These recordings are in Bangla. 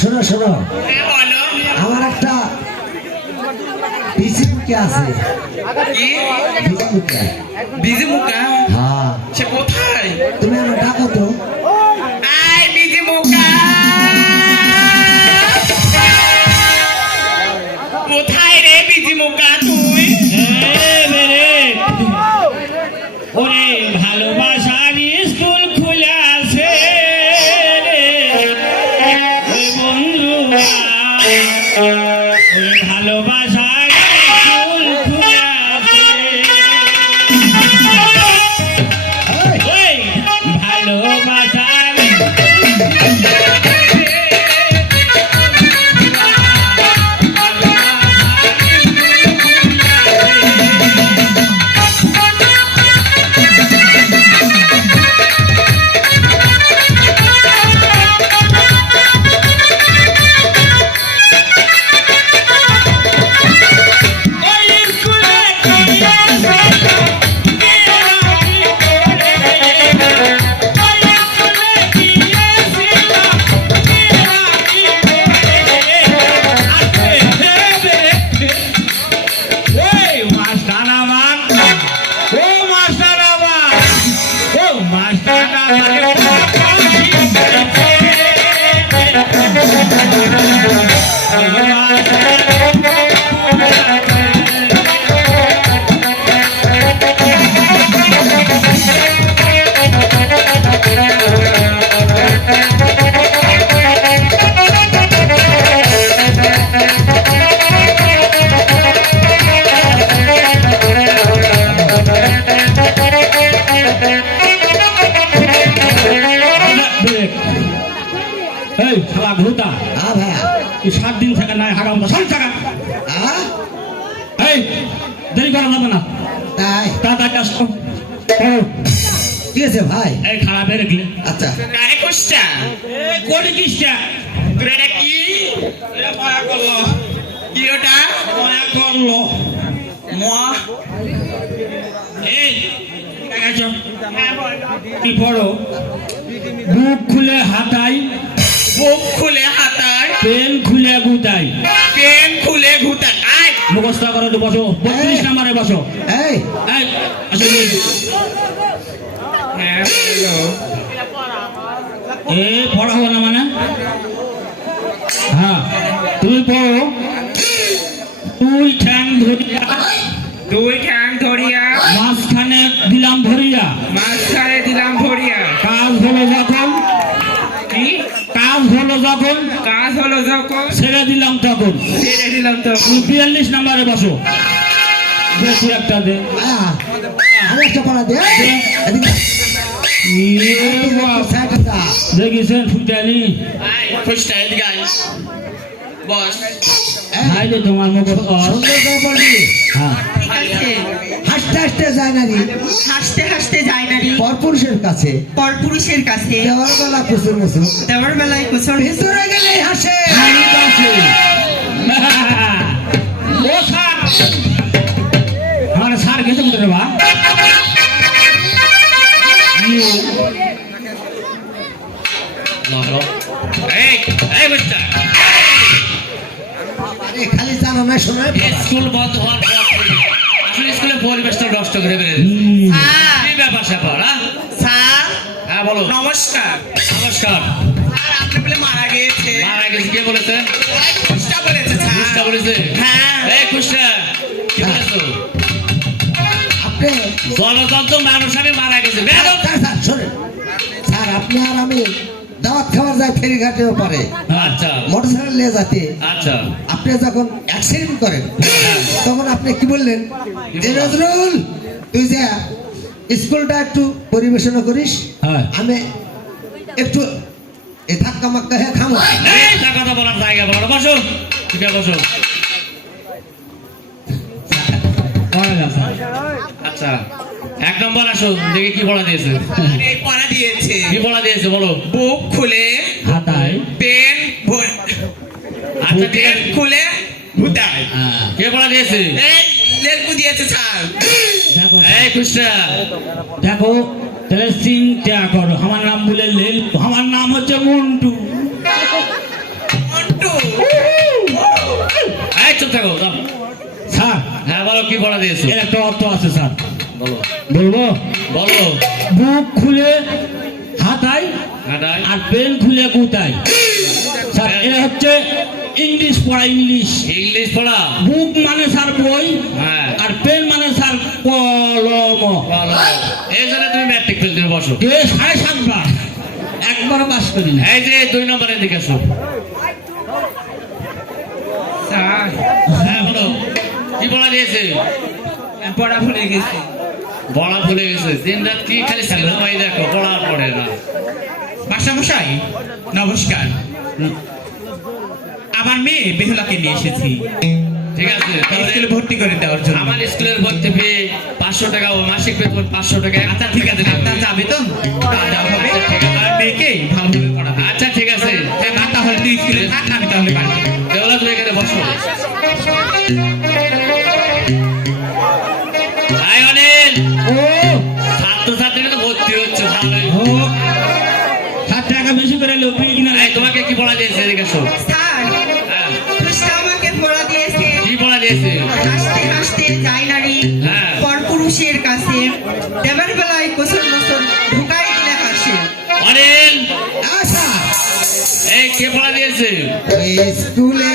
শোনো শোনো আমার একটা বিজি মুখে আছে বিজি মুখা হ্যাঁ সে কোথায় তুমি আমার ডাকো তো আয় বিজি মুখা কোথায় রে বিজি মুখা তুই ওরে ভালোবাসার স্কুল খুলে আছে বন্ধু ভালোবাসার স্কুল খুলে আছে ভালোবাসার ঘুটা সাত দিন থাকা নাই হারাম তো সাত টাকা এই দেরি করা যাবে না তাই তাড়াতাড়ি আসো ঠিক আছে ভাই এই খারাপ হয়ে রেখলে আচ্ছা কারে কষ্টা এই কোটি কিসটা তোর এটা কি মায়া করলো কি ওটা মায়া করলো মা এই কি পড়ো বুক খুলে হাতাই বুক খুলে হাতায় পেন খুলে গুতাই পেন খুলে ঘুতায় আয় মুখস্থ করো তো বসো 32 নম্বরে বসো এই এই আসো হ্যাঁ বলো এ পড়া হবে না মানে হ্যাঁ তুমি পড়ো তুই ঠ্যাং ধরিয়া দুই ঠ্যাং ধরিয়া মাঝখানে দিলাম ভরিয়া মাঝখানে দিলাম ভরিয়া কাজ হলো যখন কি কাজ হলো যখন কাজ হলো যখন ছেড়ে দিলাম তখন ছেড়ে দিলাম তো 42 নম্বরে বসো বেশি একটা দে আমি একটা পড়া দে এদিকে দেখিছেন ফুটালি খুশটা এদিকে আয় বস হাই যে তোমার মুখ সুন্দর করে পড়বি হ্যাঁ হাসতে হাসতে যায় না রে হাসতে হাসতে যায় না রে পরপুরুষের কাছে পরপুরুষের কাছে দেওয়ার বেলা কুসুর মুসুর দেওয়ার বেলায় কুসর ভিতরে গেলেই হাসে ঠিক আছে ও স্যার আমার স্যার গেছে কোথায় বা এই এই বাচ্চা খালি জানো না শোনা স্কুল বন্ধ হওয়ার পর আসলে স্কুলে পরিবেশটা নষ্ট করে ফেলে কি ব্যাপার স্যাপার হ্যাঁ স্যার হ্যাঁ বলো নমস্কার নমস্কার স্যার আপনি বলে মারা গিয়েছে মারা গেছে কে বলেছে কুষ্টা বলেছে স্যার কুষ্টা বলেছে হ্যাঁ এই কুষ্টা কি বলেছো আপনি জলতন্ত্র মানুষ আমি মারা গেছে বেয়াদব। স্যার শোনেন স্যার আপনি আর আমি দাওয়াত খাবার যায় ফেরিঘাটেও পারে আচ্ছা মোটরসাইকেল নিয়ে যাতে আচ্ছা আপনি যখন অ্যাক্সিডেন্ট করেন তখন আপনি কি বললেন যে নজরুল তুই যা স্কুলটা একটু পরিবেশনা করিস হ্যাঁ। আমি একটু এই ধাক্কা মাক্কা হ্যাঁ খামো এই না কথা বলার জায়গা বলো বসো ঠিক আছে বসো পড়া গেছে আচ্ছা এক নম্বর আসো দেখে কি পড়া দিয়েছে এই পড়া দিয়েছে কি পড়া দিয়েছে বলো বুক খুলে হাতায় পেন আচ্ছা ঠিক পেন আছে খুলে ভুতায় কে পড়া দিয়েছে এই লেবু দিয়েছে স্যার দেখো এই কুষ্টা দেখো তাহলে চিন্তা করো আমার নাম বলে লেল আমার নাম হচ্ছে মন্টু মন্টু এই চুপ থাকো দাও। স্যার হ্যাঁ বলো কি পড়া দিয়েছে এর একটা অর্থ আছে স্যার বলো বলবো বলো বুক খুলে হাতায় হ্যাঁ তাই? আর পেন খুলে গুতায় স্যার এটা হচ্ছে ইংলিশ পড়া ইংলিশ ইংলিশ পড়া বুক মানে স্যার বই হ্যাঁ আর পেন মানে স্যার কলম বলো এই জন্য তুমি ম্যাট্রিক ফেল দিয়ে বসো কে 7.5 বার একবার পাস করি না এই যে 2 নম্বরের দিকে আসো স্যার হ্যাঁ বলো কি পড়া দিয়েছে পড়া ভুলে গেছি পড়া ভুলে গেছে দিন রাত কি খালি সিনেমাই দেখো পড়া পড়ে না মাস্টারমশাই নমস্কার আমার মেয়ে বেহুলাকে নিয়ে এসেছি ঠিক আছে তাহলে স্কুলে ভর্তি করে দেওয়ার জন্য আমার স্কুলের ভর্তি ফি 500 টাকা ও মাসিক বেতন 500 টাকা আচ্ছা ঠিক আছে আপনার যা বেতন তা দেওয়া হবে আর মেয়েকে ভালোভাবে পড়াবে আচ্ছা ঠিক আছে হ্যাঁ, না তাহলে তুই স্কুলে থাক আমি তাহলে বাড়িতে যাই। দেওয়ালা তুমি এখানে বসো হাই অনিল ও ছাত্রছাত্রীরা তো ভর্তি হচ্ছে ভালোই ও 7 টাকা বেশি করে লোপিল কিনা এই তোমাকে কি পড়া দিয়েছে এদিকে আসো স্যার হ্যাঁ কৃষ্ণ আমাকে পড়া দিয়েছে কি পড়া দিয়েছে হাসতে হাসতে যায় নারী হ্যাঁ। পরপুরুষের কাছে দেবার বেলায় কোসল মোসল ঢুকাই দিলে হাসে অনিল আচ্ছা এই কে পড়া দিয়েছে স্কুলে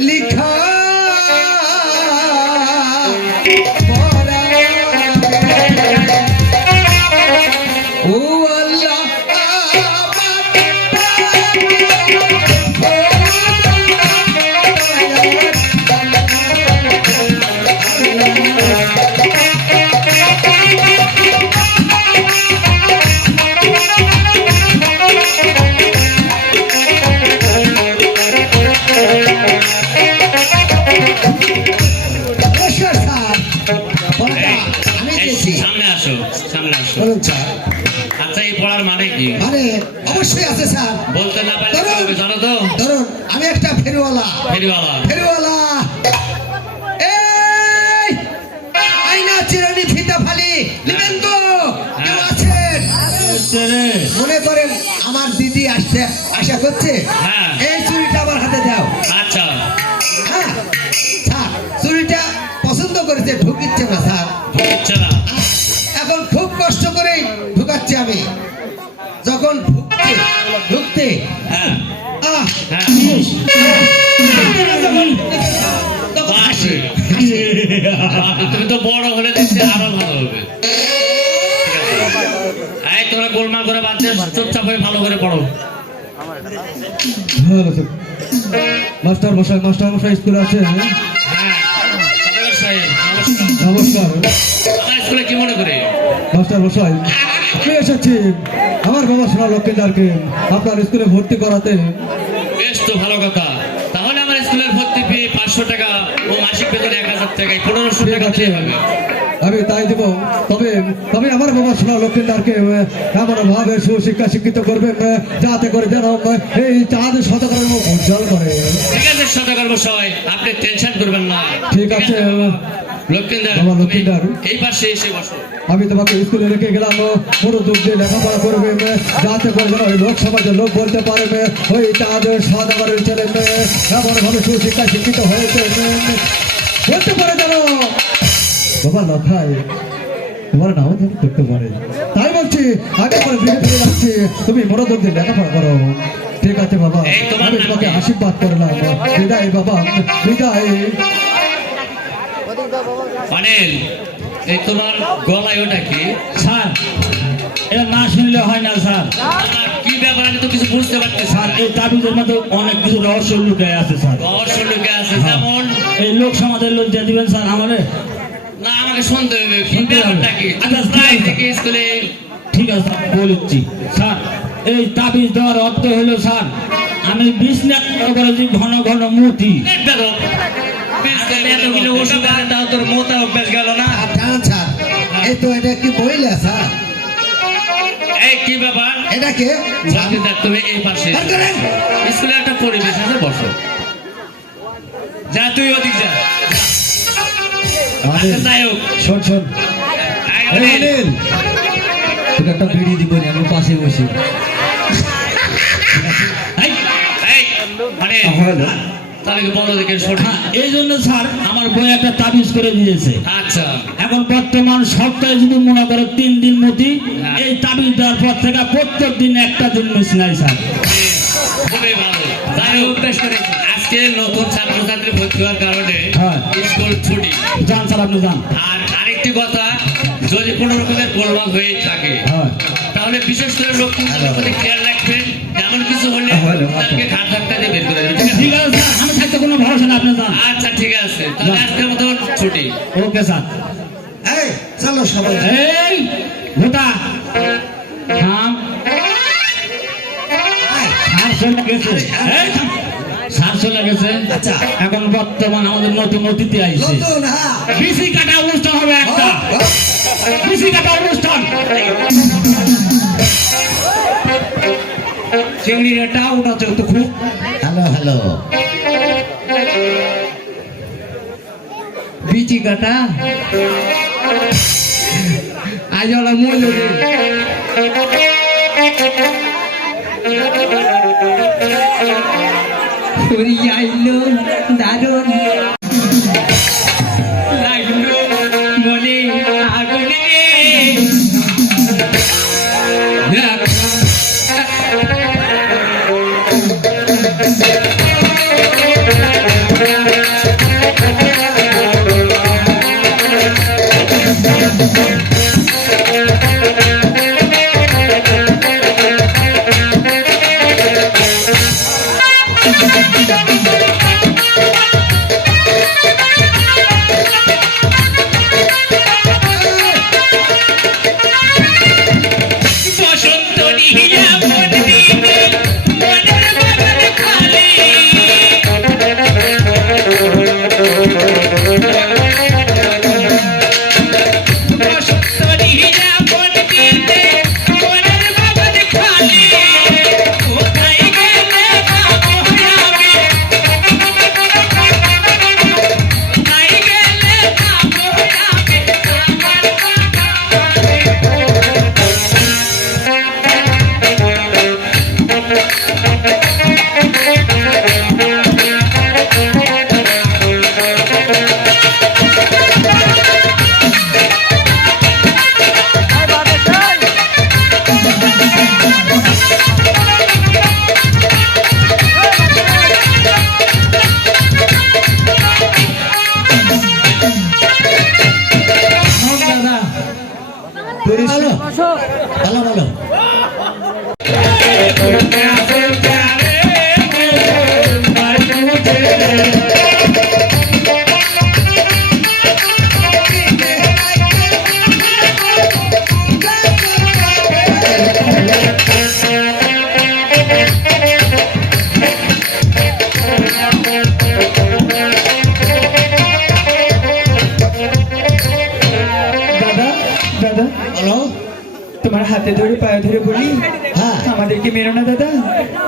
লিখা পড়া। ও আল্লাহ নমস্কার স্যার পড়াটা এই, আমি এই, দিয়েছি সামনে আসো সামনে আসো বলুন স্যার আচ্ছা এই পড়ার মানে কি মানে অবশ্যই আছে স্যার বলতে না পারলে কি হবে জানো তো ধরুন আমি একটা ফেরিওয়ালা ফেরিওয়ালা ফেরিওয়ালা এই আইনা চিরনি ফিতা ফালি নিবেন তো কেউ আছেন রে মনে করেন আমার দিদি আসছে আশা করছে হ্যাঁ। এই চুরিটা আমার হাতে দাও আচ্ছা হ্যাঁ স্যার চুরিটা পছন্দ করেছে ঢুকিচ্ছে না স্যার হচ্ছে না এখন খুব কষ্ট করেই ঢুকাচ্ছি আমি যখন ঢুকতে হ্যাঁ আহ হ্যাঁ তখন বাহ, হাসি তুমি তো বড় হলে দেখতে আরো ভালো হবে এই তোমরা গোলমাল করে বাদ দিয়ে চুপচাপ হয়ে ভালো করে পড়ো মাস্টার মশাই স্কুলে আছেন? হ্যাঁ সদর সাহেব, নমস্কার। নমস্কার আমার স্কুলে কি মনে করে মাস্টার মশাই, আমি এসেছি আমার বাবা সোনা লক্ষ্মীদারকে আপনার স্কুলে ভর্তি করাতে। বেশ তো ভালো কথা তাহলে আমার স্কুলের ভর্তি ফি 500 টাকা ও মাসিক বেতন 1000 টাকা 1500 ঠিক টাকা আছে, দিতে হবে আমি তাই দেব। তবে তবে আমার বাবা সোনা লক্ষ্মীদারকে এমন ভাবে সুশিক্ষা শিক্ষিত করবেন যাতে করে যেন এই চাঁদ শতকরের মুখ উজ্জ্বল করে। ঠিক আছে সদাগর মশাই আপনি টেনশন করবেন না ঠিক আছে, লক্ষ্মীন্দর বাবা লক্ষ্মীন্দর। তুমি এই পাশে এসে বসো আমি তোমাকে স্কুলে রেখে গেলাম মনোযোগ দিয়ে লেখাপড়া করবে যাতে করে যেন ওই লোক সমাজের লোক বলতে পারবে ওই তাদের সদাগরের ছেলে মেয়ে এমন ভাবে সুশিক্ষা শিক্ষিত হয়েছে বলতে পারে যেন বাবা লখাই তোমার নাও ধরে করতে পারে, তাই বলছি আগে করে ফিরে ফিরে যাচ্ছি, তুমি মনোযোগ দিয়ে লেখাপড়া করো। ঠিক আছে বাবা, এই তোমার আমি নাম তোমাকে কি? আশীর্বাদ করলাম। বিদায় বাবা, বিদায়। অনিল, এই তোমার গলায় ওটা কি? স্যার এটা না শুনলে হয় না স্যার। আমার কি ব্যাপার আমি তো কিছু বুঝতে পারতেছি স্যার এই তাবিজের মধ্যে অনেক কিছু রহস্য লুকায় আছে স্যার। রহস্য লুকে আছে যেমন। এই লোক সমাজের লজ্জা দিবেন স্যার আমারে। না আমাকে শুনতে হবে কি শুনতে হবে। ব্যাপারটা কি? আচ্ছা, প্রায় ঠিক আছে। থেকে স্কুলে ঠিক আছে স্যার, বলেছি স্যার। এই তাবিজ দেওয়ার অর্থ হলো স্যার, আমি বিজনেস করে যে ঘন ঘন মুতি এতগুলো ওষুধ আছে তাও তোর মোতা অভ্যাস গেল না। আর জানেন স্যার, এই তো এটা কি বইলে স্যার? এই কি ব্যাপার? এটা কে? জানিদার তুমি এই পাশে বের করেন। স্কুলে একটা পরিবেশ আছে, বসো। যা তুই ওদিক যা। আচ্ছা, যাই হোক। শোন শোন, অনিল, তোকে একটা বিড়ি দিব, আমি পাশে বসি। এই, এই, অনিল, হ্যালো। তাহলে কি বন্ধ দেখে শোন। হ্যাঁ, এই জন্য স্যার আমার বই একটা তাবিজ করে দিয়েছে। আচ্ছা, এখন বর্তমান সপ্তাহে যদি মনে করে 3 দিন মতি, এই তাবিজ দেওয়ার পর থেকে প্রত্যেক দিন একটা দিন মিস নাই স্যার। খুবই ভালো। যাই হোক, আজকে নতুন ছাত্রছাত্রী ভর্তি হওয়ার কারণে হ্যাঁ। স্কুল ছুটি। যান স্যার, আপনি যান। আর আরেকটি কথা, যদি কোনো রকমের গোলমাল হয়ে থাকে হ্যাঁ তাহলে বিশেষ করে লক্ষ্মীদের প্রতি খেয়াল রাখবেন। এমন কিছু হলে তাদেরকে ঘাট ধাক্কা দিয়ে বের করে দেবেন, ঠিক আছে? ঠিক আছে স্যার, আমি থাকতে কোনো ভরসা না, আপনি যান। আচ্ছা ঠিক আছে, তাহলে আজকের মতন ছুটি। Okay sir. এই চলো সবাই। এই ভোটা থাম। স্যার চলে গেছে। এই থাম। স্যার চলে গেছে। আচ্ছা। এখন বর্তমান আমাদের নতুন অতিথি আইছে। নতুন, হ্যাঁ। বিসি কাটা অনুষ্ঠান হবে একটা। বিসি কাটা অনুষ্ঠান। চিংড়িটা ওটা তো খুব হ্যালো হ্যালো। বিচি কাটা আজ ওরা মজুরি। আইলো দারুণ লাগলো মনে আগুন রে। বসন্ত নিহিয়া মন দিবে মনের বাগান খালি। বসন্ত নিহিয়া মন দিবে মনের বাগান খালি। কোথায় গেলে কাবু হবে, কোথায় গেলে কাবু হবে আমার দাদা ভালো ভালো ভালো। দাদা দাদা বলো। তোমার হাতে ধরে পায়ে ধরে বলি, হ্যাঁ আমাদেরকে মেরো না দাদা।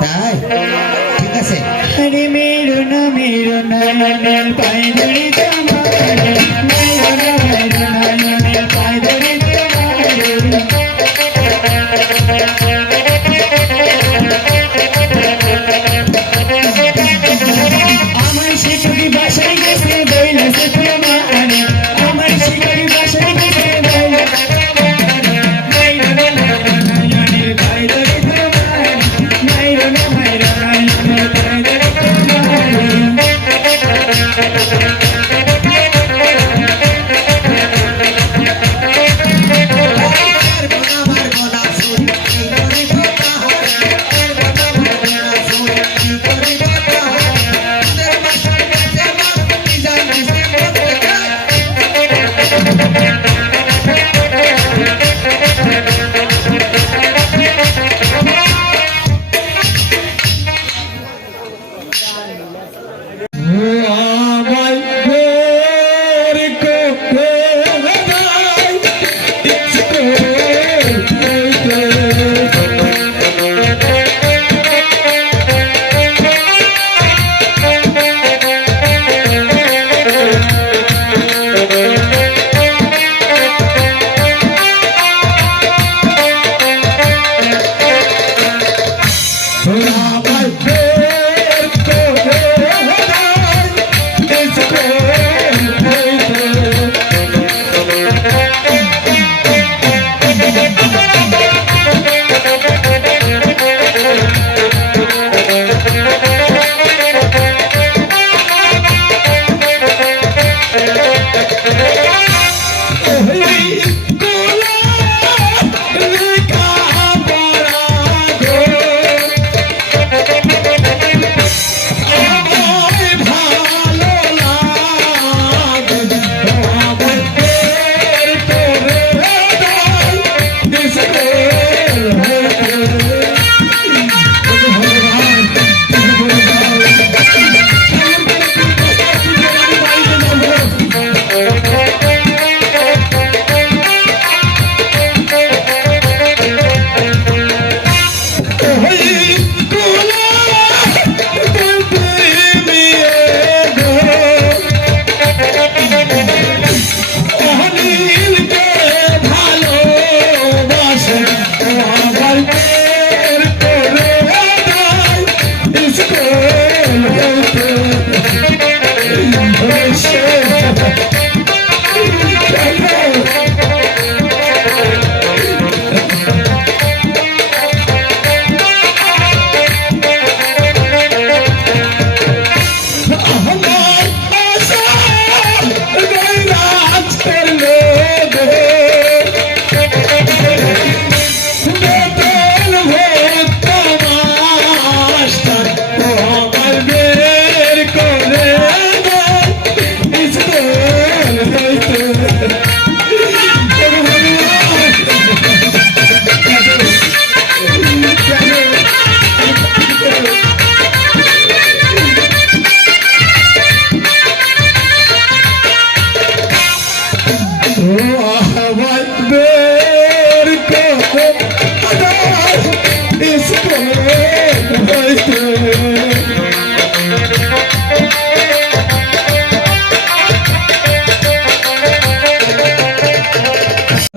তাই ঠিক আছে। আরে মেরো না নয়নের পায়ে ধরে তোমার, মেরো না নয়নের পায়ে ধরে আমার শিশুরি বাসায় গেছে বইলেছে তোমার, আমার শিশুরি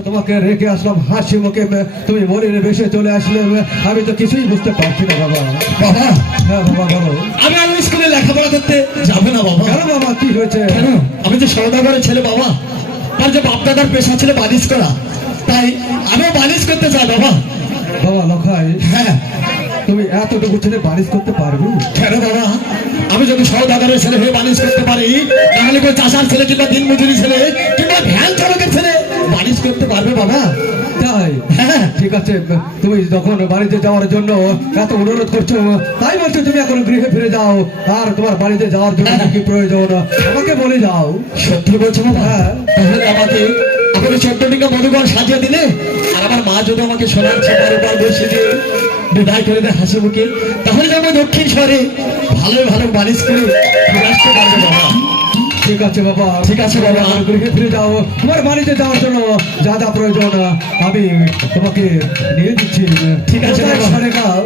তোমাকে রেখে আসলাম হাসি মুখে, তুমি মনের বেশে চলে আসলে, আমি তো কিছুই বুঝতে পারছি না বাবা। বাবা, হ্যাঁ বাবা বলো। আমি আর স্কুলে লেখাপড়া করতে যাবে না বাবা। কেন বাবা, কি হয়েছে? কেন? আমি তো সওদাগরের ছেলে বাবা, আর যে বাপদাদার পেশা ছিল বালিশ করা, তাই আমিও বালিশ করতে চাই বাবা। বাবা লখাই, হ্যাঁ, তুমি এতটুকু ছেলে বারিশ করতে পারবে? কেন বাবা? আমি যদি সওদাগরের ছেলে হয়ে বালিশ করতে পারি, তাহলে কেউ চাষার ছেলে কিংবা দিনমজুরি ছেলে কিংবা ভ্যান চালকের ছেলে বালিশ করতে পারবে বাবা? তাই? হ্যাঁ, ঠিক আছে, তুমি যখন বাড়িতে যাওয়ার জন্য এত অনুরোধ করছো, তাই বলছো তুমি এখন গৃহে ফিরে যাও। আর তোমার বাড়িতে যাওয়ার জন্য কি প্রয়োজন আমাকে বলে যাও। সত্যি বলছো বাবা? হ্যাঁ। তাহলে আমাকে আপনি 14 টিকা মধুকর সাজিয়ে দিলে, আর আমার মা যদি আমাকে সোনার ছেপার উপর বসে দিয়ে বিদায় করে দেয় হাসি মুখে, তাহলে যাবো দক্ষিণ শহরে ভালো ভালো বালিশ করে ফিরে আসতে পারবো বাবা। ঠিক আছে বাবা, ঠিক আছে বাবা। এখন গৃহে ফিরে যাও। তোমার বাড়িতে যাওয়ার জন্য যা যা প্রয়োজন আমি তোমাকে নিয়ে দিচ্ছি। ঠিক আছে কোথায় বাবা। সরেগাঁও?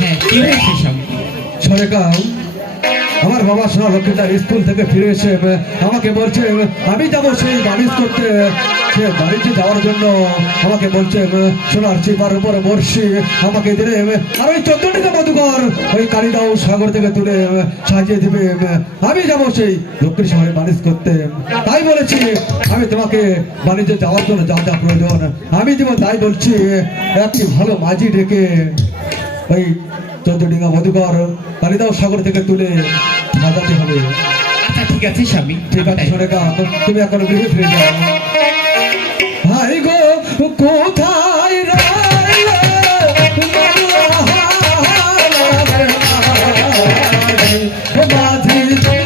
হ্যাঁ, কি হয়েছে সব? সরেগাঁও, আমার বাবা সোনা লক্ষ্মীদার স্কুল থেকে ফিরে এসে আমাকে বলছে আমি যাবো সেই বালিশ করতে। সে বাড়িতে যাওয়ার জন্য আমাকে বলছে সোনার চিপার উপরে বর্ষি আমাকে দিলে, আর ওই 14 টাকা মধুকর ওই কালিদাও সাগর থেকে তুলে সাজিয়ে দিবে। আমি যাবো সেই দক্ষিণ শহরে বালিশ করতে। তাই বলেছি আমি তোমাকে বাড়িতে যাওয়ার জন্য যা যা প্রয়োজন আমি দিব। তাই বলছি একটি ভালো মাঝি ডেকে ওই 14 ডিঙা মধুকর কালিদাও সাগর থেকে তুলে সাজাতে হবে। আচ্ছা ঠিক আছে স্বামী, ঠিক আছে সরেগাঁও, তুমি এখন গৃহে ফিরে যাও। হাই গো কোথায় রইলে মাঝি এসে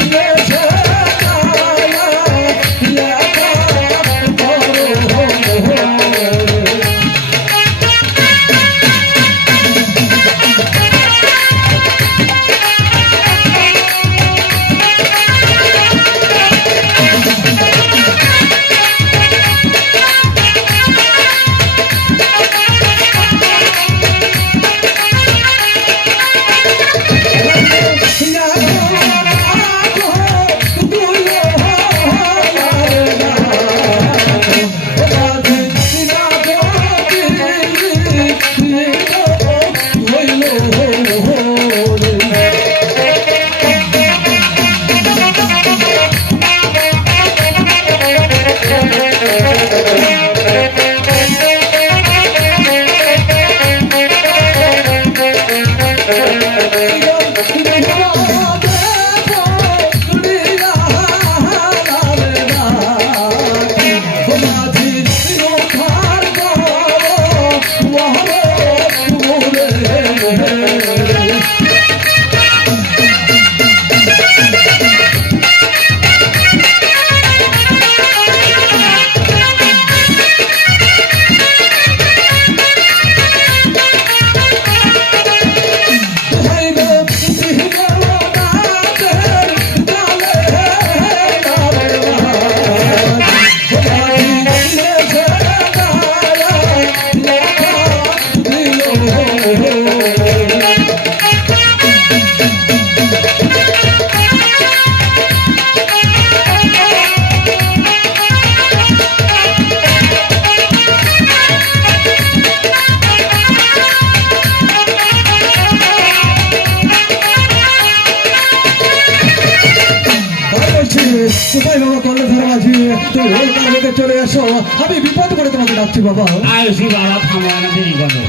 আসো, আমি বিপদ করে তোমাকে ডাকছি বাবা। আয়ুষি বাবা থামো, আমার দেরি করো।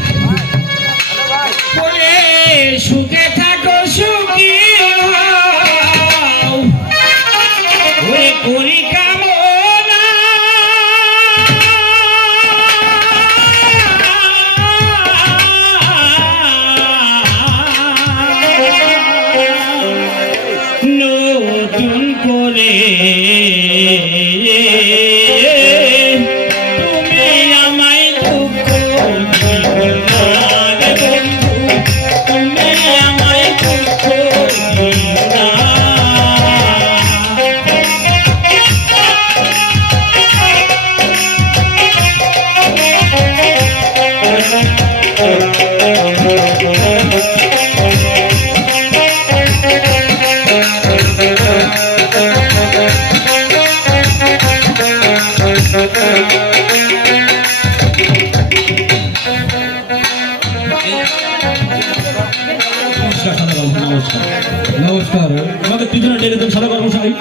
বলে সুখে থাকো সুখী হও, ওরে করি কামনা, নতুন করে তুমি আমায় দুঃখ দিও না রে বন্ধু, তুমি আমায় দুঃখ দিও না। নমস্কার আমাকে পিছনে ডেকে দেন সাদা কর্মচারী।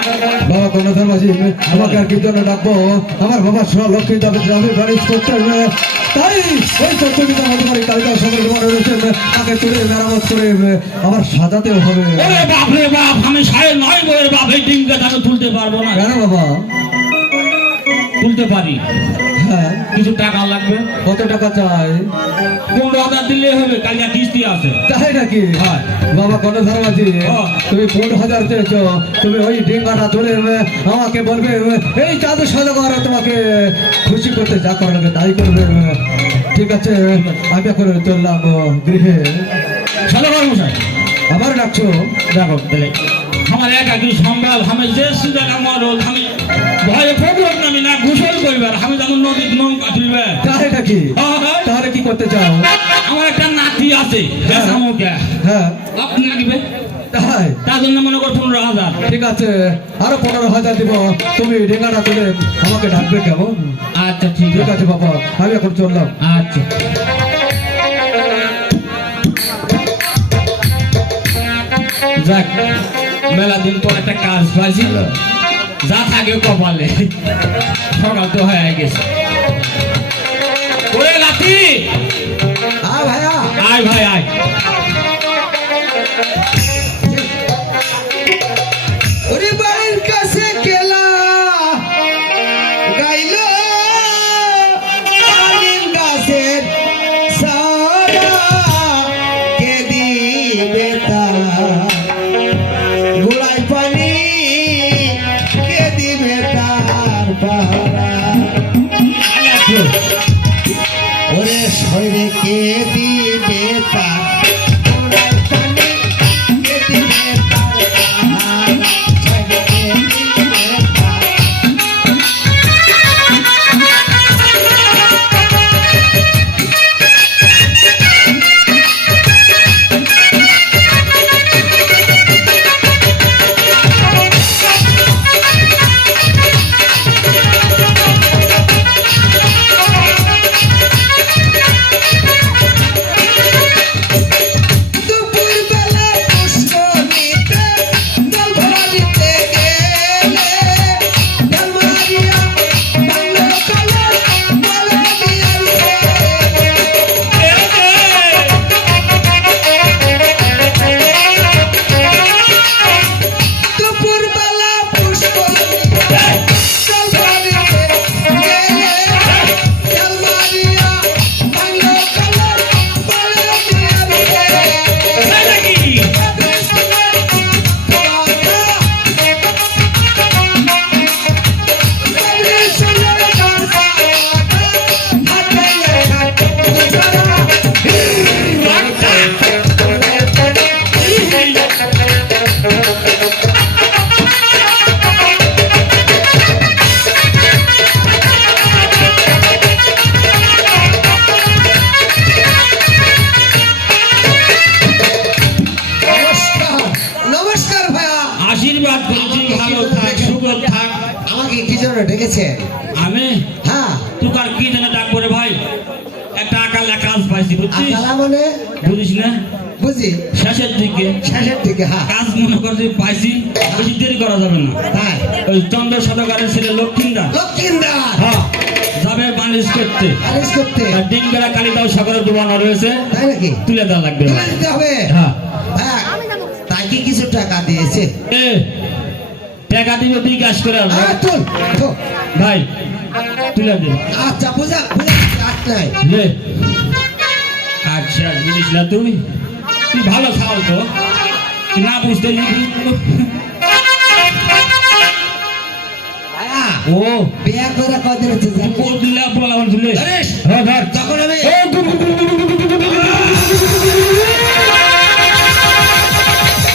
বাবা কর্ণধর মাঝি, আমাকে আর কি জন্য ডাকবো? আমার বাবা সোনা লক্ষ্মী তাকে গ্রামে বাড়িশ করতে হবে, তাই ওই চতুর্দিকে মধুমারি কালিকা সবাই জমা রয়েছে, তাকে তুলে মেরামত করে আমার সাজাতেও হবে। ওরে বাপ রে বাপ, আমি সাহেব নয় বইয়ের বাপ, এই ডিমকে তাকে তুলতে পারবো না। কেন বাবা? তুলতে পারি, হ্যাঁ, কিছু টাকা লাগবে। কত টাকা চাই? 15,000 দিলে হবে, কালকে কিস্তি আছে। তাই নাকি? হ্যাঁ। বাবা কর্ণধর মাঝি, হ্যাঁ। তুমি 15,000 চেয়েছ, তুমি ওই ডিঙ্গাটা তুলে আমাকে বলবে এই চাঁদু সদাগর তোমাকে খুশি করতে যা করা লাগে তাই করবে। ঠিক আছে, আমি এখন চললাম গৃহে। সাদা কর্মচারী আবার ডাকছো? দেখো তাহলে আমার একাকি সম্ভব, আমি যে সুযোগ আমার আমি ভয়ে প্রবলেম নামি না গোসল করবার, আমি যেমন নদীর নৌকা তুলবে। তাই নাকি? তাহলে কি করতে চাও? আমার একটা নাতি আছে, আমাকে হ্যাঁ, আপনি দিবে, তাই তার জন্য মনে কর 15,000। ঠিক আছে, আরো 15,000 দিব, তুমি ডিঙ্গাটা তুলে আমাকে ডাকবে কেমন? আচ্ছা ঠিক ঠিক আছে। আছে বাবা, আমি এখন চললাম। আচ্ছা যাক, মেলা দিন পর একটা কাজ পাইছি, যা থাকে কপালে। সকাল তো হয়ে গেছে। ওরে লাঠি, ভাইয়া আয় ভাই আয়। ওরে বাড়ির কাছে কেলা গাইল বাড়ির গাছের সারা কে দিবে তার গোড়ায় পানি কে দিবে তার পাহারা ওরে শরীরে কে দিবে তার গোড়ায় পানি কে দিবে তার পাহারা শরীরে কে দিবে তার দুপুরবেলা পুষ্প নিতে জল ভরিতে গেলে জল মারিয়া বাংলো কালার বলে দুপুরবেলা পুষ্প নিতে জল ভরিতে গেলে জল মারিয়া বাংলো কালার বলে নমস্কার নমস্কার ভাইয়া আশীর্বাদ করি, তুই ভালো থাক, সুখে থাক। আমাকে কি জন্য ডেকেছে? আমি হ্যাঁ, তুই আর কি জানে ডাক করে ভাই, একটা আকালে কাজ পাইছি, বুঝছিস? আকালা মানে বুঝিস না, বুঝি শেষের দিকে শেষের দিকে। হ্যাঁ, কাজ মনে করছি পাইছি, বেশি দেরি করা যাবে না। হ্যাঁ, ওই চন্দ্র সদাগরের ছেলে লক্ষ্মীন্দর, লক্ষ্মীন্দর হ্যাঁ মালিশ করতে মালিশ করতে আর ডিঙ্গরা কালিদাও সাগরে ডুবানো রয়েছে, তাই নাকি তুলে দেওয়া লাগবে। তুলে দিতে হবে হ্যাঁ হ্যাঁ তাই কি কিছু টাকা দিয়েছে এ টাকা দিবে বিকাশ করে আনবো। হ্যাঁ তুল তো ভাই তুলে দে। আচ্ছা বুঝা বুঝা আটটাই লে আচ্ছা বুঝিস না তুই, তুই ভালো খাও তো, তুই না বুঝতে লিখি হ্যাঁ ও বিয়া করে কদিন হচ্ছে জানিস? ও দিলে বলা দিলে জানিস? হ্যাঁ ধর তখন আমি এ, গু, গু, গু, গু, গু, গু, গু, গু, গু, গু, গু।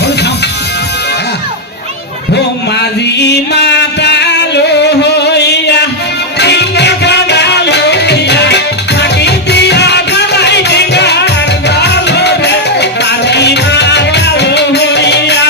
ওরে থাম। হ্যাঁ ও মাঝি মাতালো হইয়া দিনে কামালো হইয়া থাকি দিয়া গামাই দিগার গালো রে মাঝি মাতালো হইয়া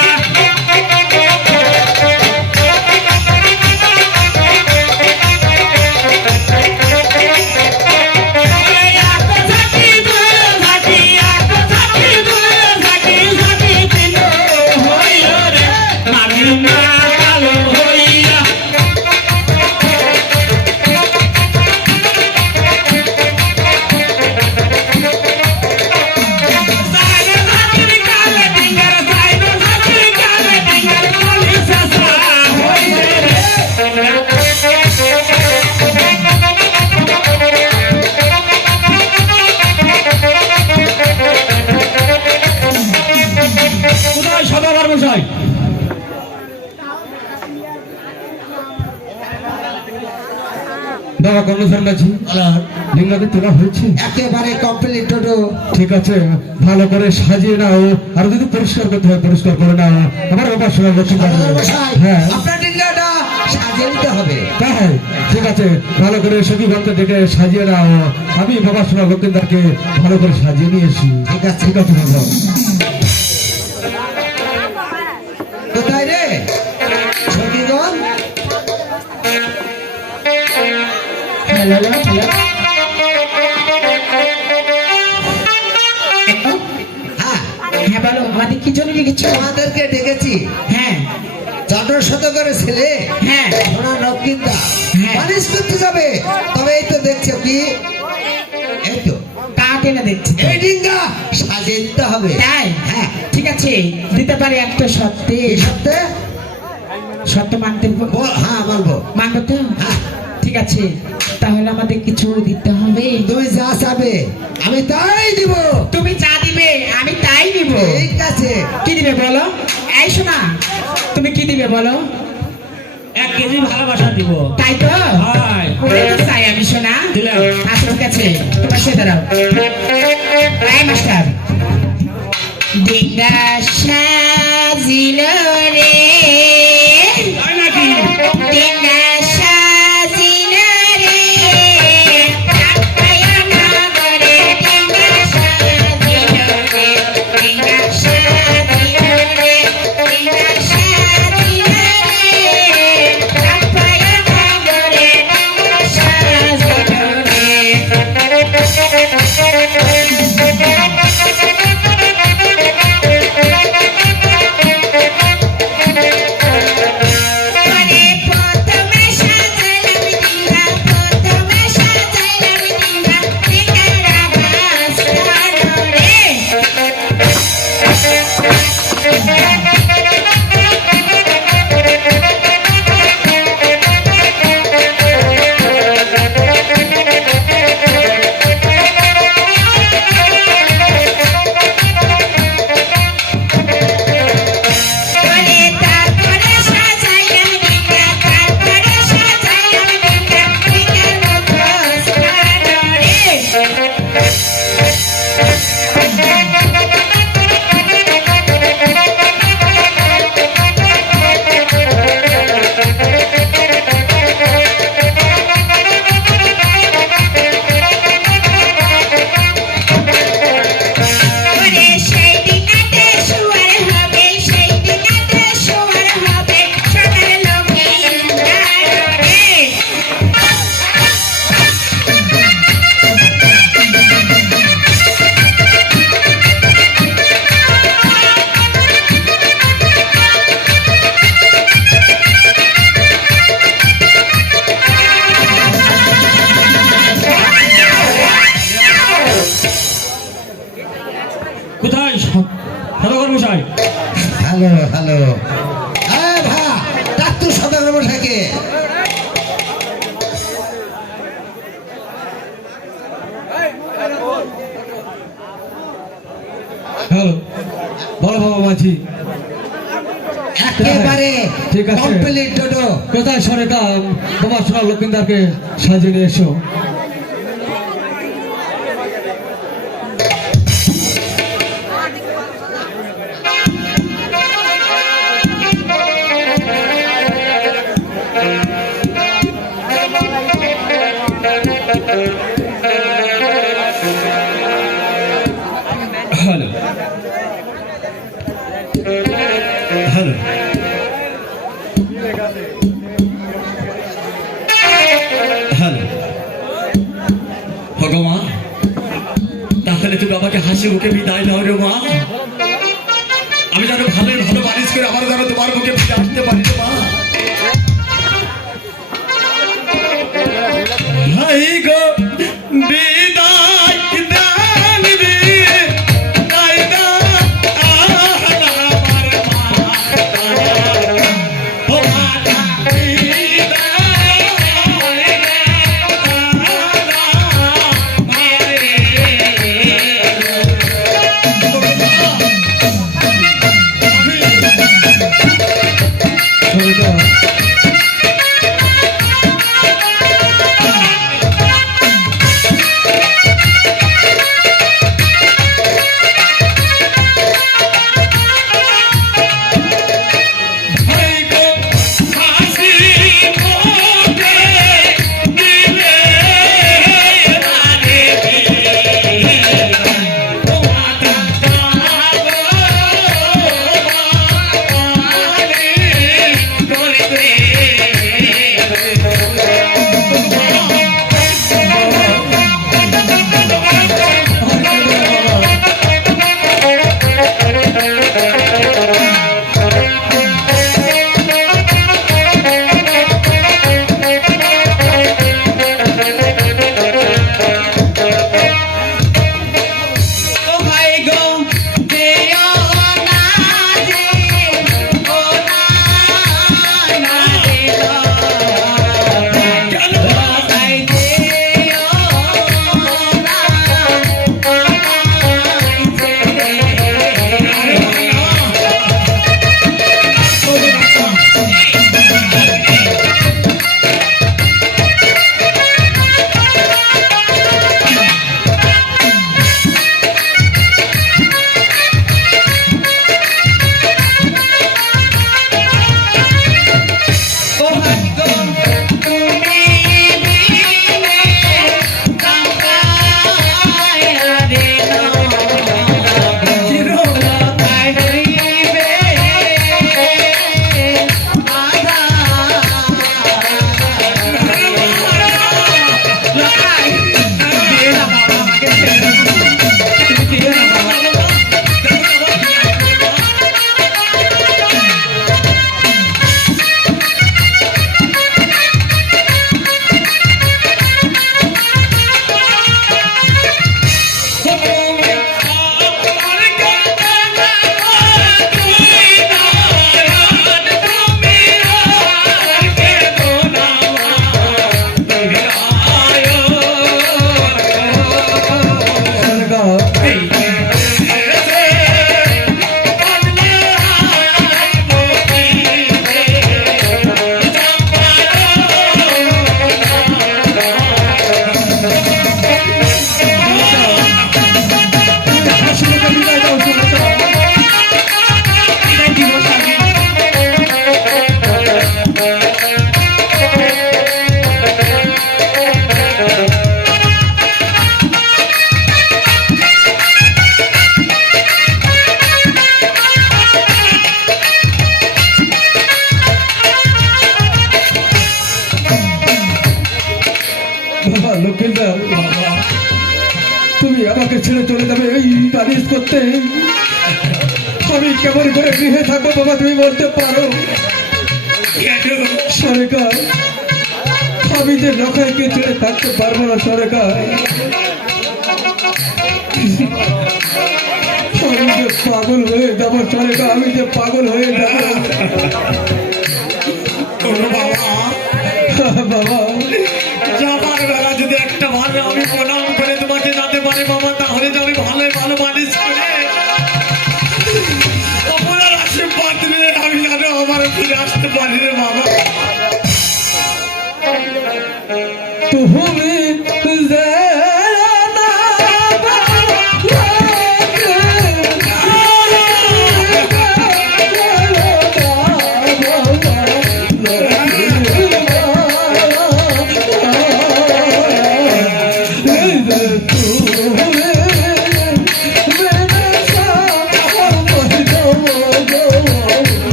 কোথায় সদাগর মশাই? দাদা কর্মচার কাছে ডিঙ্গাকে তোলা হয়েছে, একেবারে কমপ্লিট টোটো ঠিক আছে ভালো করে সাজিয়ে নাও, আর যদি পরিষ্কার করতে হয় পরিষ্কার করে নাও। আমার বাবা শোনা লক্ষ্মী হ্যাঁ আপনার ডিঙ্গাটা সাজিয়ে নিতে হবে তাই ঠিক আছে, ভালো করে সখী ঘরটা ডেকে সাজিয়ে নাও। আমি বাবা শোনা লক্ষ্মীদারকে ভালো করে সাজিয়ে নিয়েছি। ঠিক আছে। ঠিক আছে বাবা। কোথায় রে সখীগণ হ্যাঁ হ্যাঁ বলো, আমাদের কি জন্য লিখেছো? আমাদেরকে ডেকেছি হ্যাঁ চটর শত করে ছেলে হ্যাঁ সোনা নকিন্দা হ্যাঁ। মালিশ করতে যাবে, তবে এই তো দেখছো কি এই তো তা টেনে দেখছি তো। এই ডিঙ্গা সাজিয়ে দিতে হবে তাই হ্যাঁ ঠিক আছে, দিতে পারি একটা সত্যি, এই সপ্তাহে সত্য মানতে হ্যাঁ মানবো মানবো তো? হ্যাঁ ঠিক আছে, তাহলে আমাদের কিছু দিতে হবে। তুমি যা চাবে আমি তাই দিব তুমি যা দিবে আমি তাই নিব। ঠিক আছে কি দিবে বলো? এই শোনা, তুমি কি দিবে বলো? 1 কেজি ভালোবাসা দিব। তাই তো হাই ওটাই তো চাই আমি শোনা। দিলাম। আচ্ছা ঠিক আছে, তোমার সাথে দাঁড়াও। এই মাস্টার, ডিঙ্গা সাজিল রে, তাই নাকি? ডিঙ্গা সাজিল রে, কাকায়া নগরে ডিঙ্গা সাজিল রে, ডিঙ্গা সাজিল রে, ডিঙ্গা সাজিল রে, কাকায়া নগরে ডিঙ্গা সাজিল রে। হ্যালো হ্যালো হ্যাঁ ভা ডাক্তার সদাগর মশাইকে হ্যালো বলো বাবা মাঝি একেবারে ঠিক আছে। কমপ্লিট ডোডো কোথায় সরেকা তোমার সোনা লক্ষ্মীদারকে সাজিয়ে নিয়ে এসো হ্যালো হ্যালো হ্যালো ভগবান তাহলে তুমি আমাকে হাসি মুখে বিদায় দাও রে মা আমি যেন ভালো ভালো বালিশ করে আমার যেন তোমার মুখে ফিরে আসতে পারি রে মা হাই গো বিদায় দান রে দাই দা আমার মা ও মাতা সরেকা লক্ষ্মীদার তুমি আমাকে ছেড়ে চলে যাবে এই বালিশ করতে আমি কেমন করে গৃহে থাকবো বাবা তুমি বলতে পারো সরকার আমি যে লখাইকে ছেড়ে থাকতে পারবো না সরকার আমি যে পাগল হয়ে যাবো সরেকা, আমি যে পাগল হয়ে যাবো বাবা। যাবার বেলা যদি একটা ভালো আমি প্রণাম করে তোমাকে যেতে পারি বাবা, তাহলে তো আমি ভালোই ভালো মানুষ করে আপনার আশীর্বাদ নিয়ে আমি যেন আমার ফিরে আসতে পারি রে বাবা। তুমি যে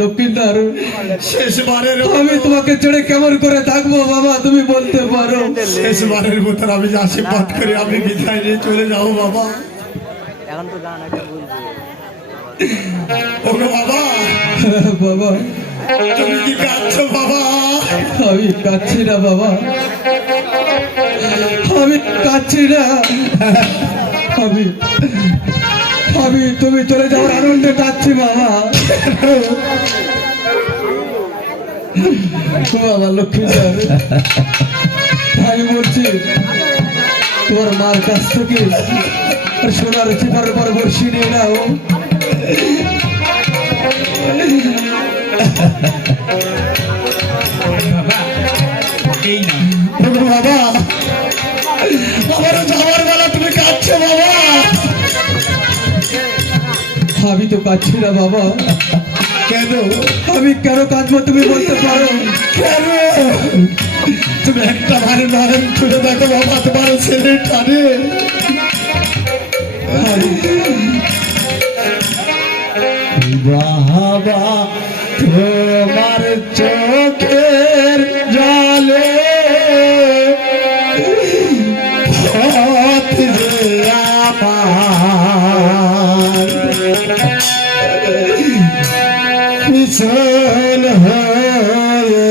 লক্ষ্মীদার, শেষবারের আমি তোমাকে ছেড়ে কেমন করে থাকবো বাবা, তুমি বলতে পারো? শেষবারের মতন আমি আশীর্বাদ করে আমি বিদায় নিয়ে চলে যাবো বাবা। ওগো বাবা, বাবা তুমি কি কাঁদছো বাবা? আমি কাঁদছি না বাবা, আমি কাঁদছি না, আমি তুমি চলে যাওয়ার আনন্দে কাঁদছি বাবা। বাবা লক্ষ্মীদার, আমি বলছি তোমার মার কাছ থেকে সোনার চিপার পর বর্ষি নিয়ে নাও, বাবা এই না বাবা আমারও যাওয়ার বেলা তুমি কাঁদছো বাবা। আমি তো কাঁদছি না বাবা। কেন আমি কেন কাঁদবো তুমি বলতে পারো? কেন তুমি একটা ভারে নয়ন ছুটে দেখো বাবা, তোমার ছেলে কানে বাবা তোমার চোখের জলে পথ যে আমার পিছন হয়ে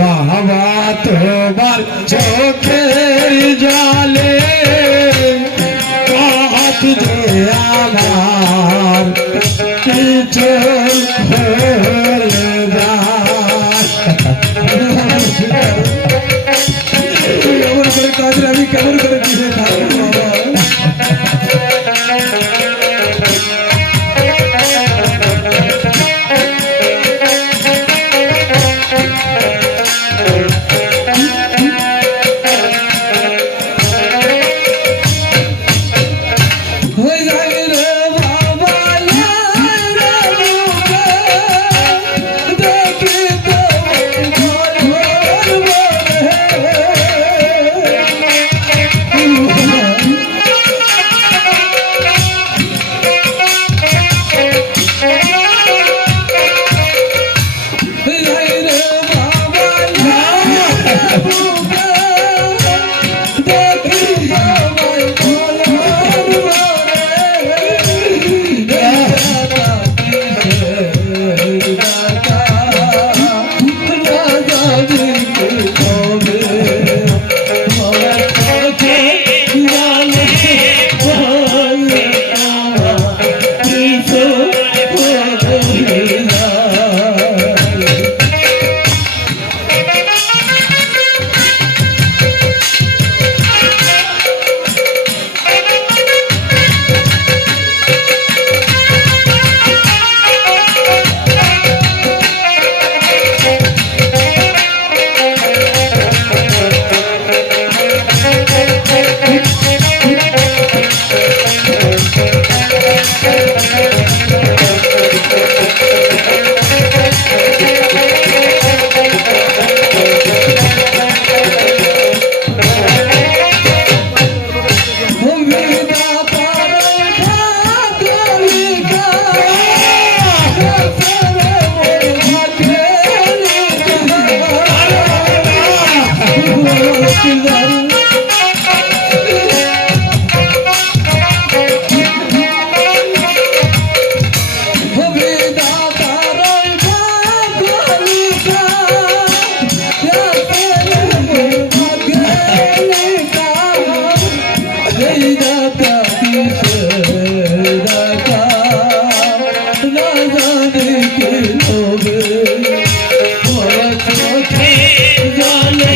বাবা তোমার চোখের জলে পথ যে আমার পিছন হয়ে কেমন করে কাঁদলে আমি কেমন করে দিতে থাকবো বাবা? জলে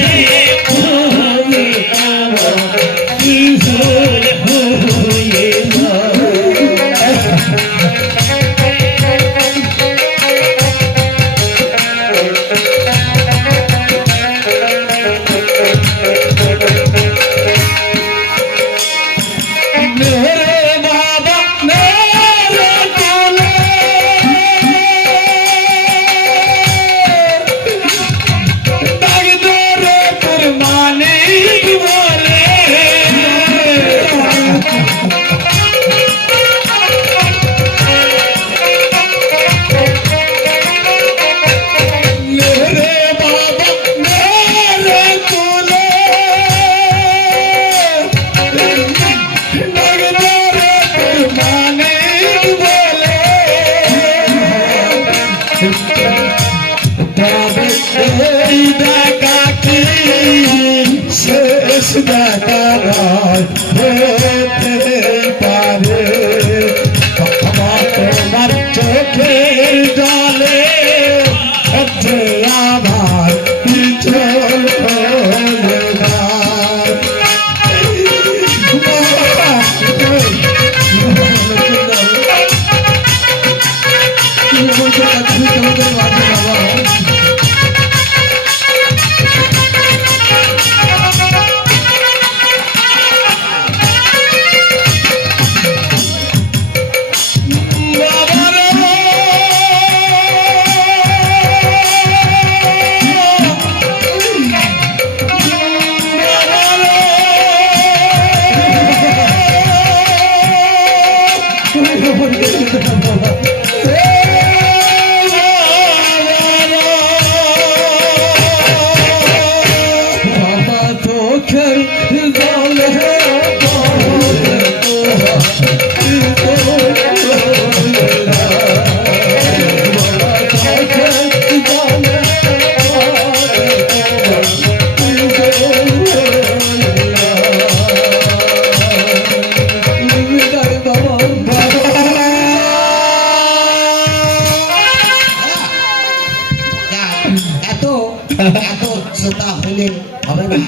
তাহলে হবে না,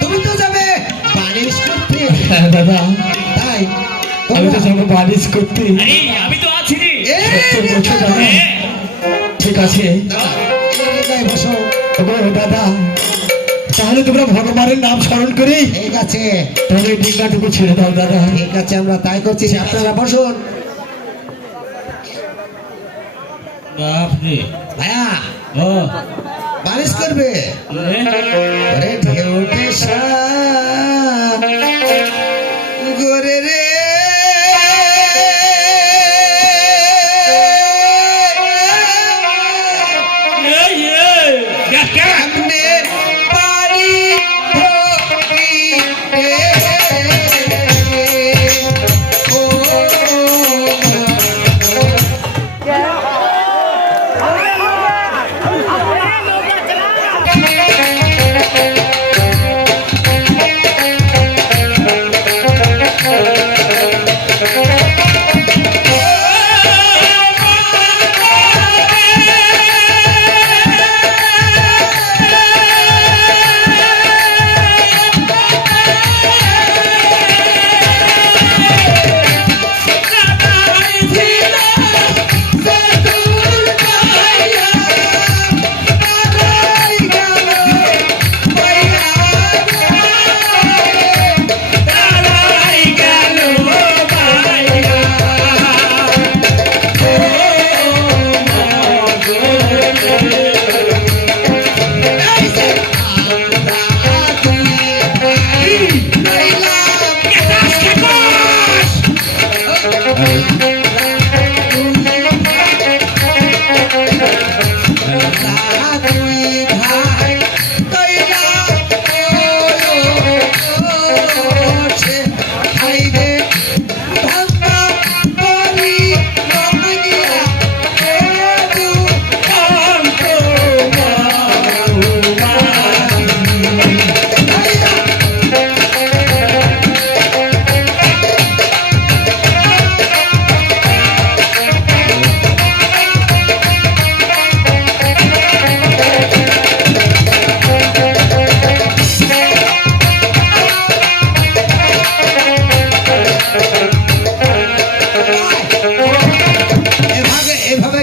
তুমি তো যাবে বালিশ করতে। হ্যাঁ দাদা, তাই আমি তো যাবো বালিশ করতে। আরে আমি তো আছি রে। সত্যি বলছো দাদা? হ্যাঁ। ঠিক আছে বসো। ওগো দাদা, তাহলে তোমরা ভগবানের নাম স্মরণ করে ঠিক আছে, তবে ডিঙ্গাটুকু ছেড়ে দাও দাদা। ঠিক আছে, আমরা তাই করছি। আপনারা বসুন। বাপরে। ভাইয়া ও বালিশ করবে। ওরে ঢেউ উঠে গোরে রে, সামনে বাড়ি ঢোকিতে, ও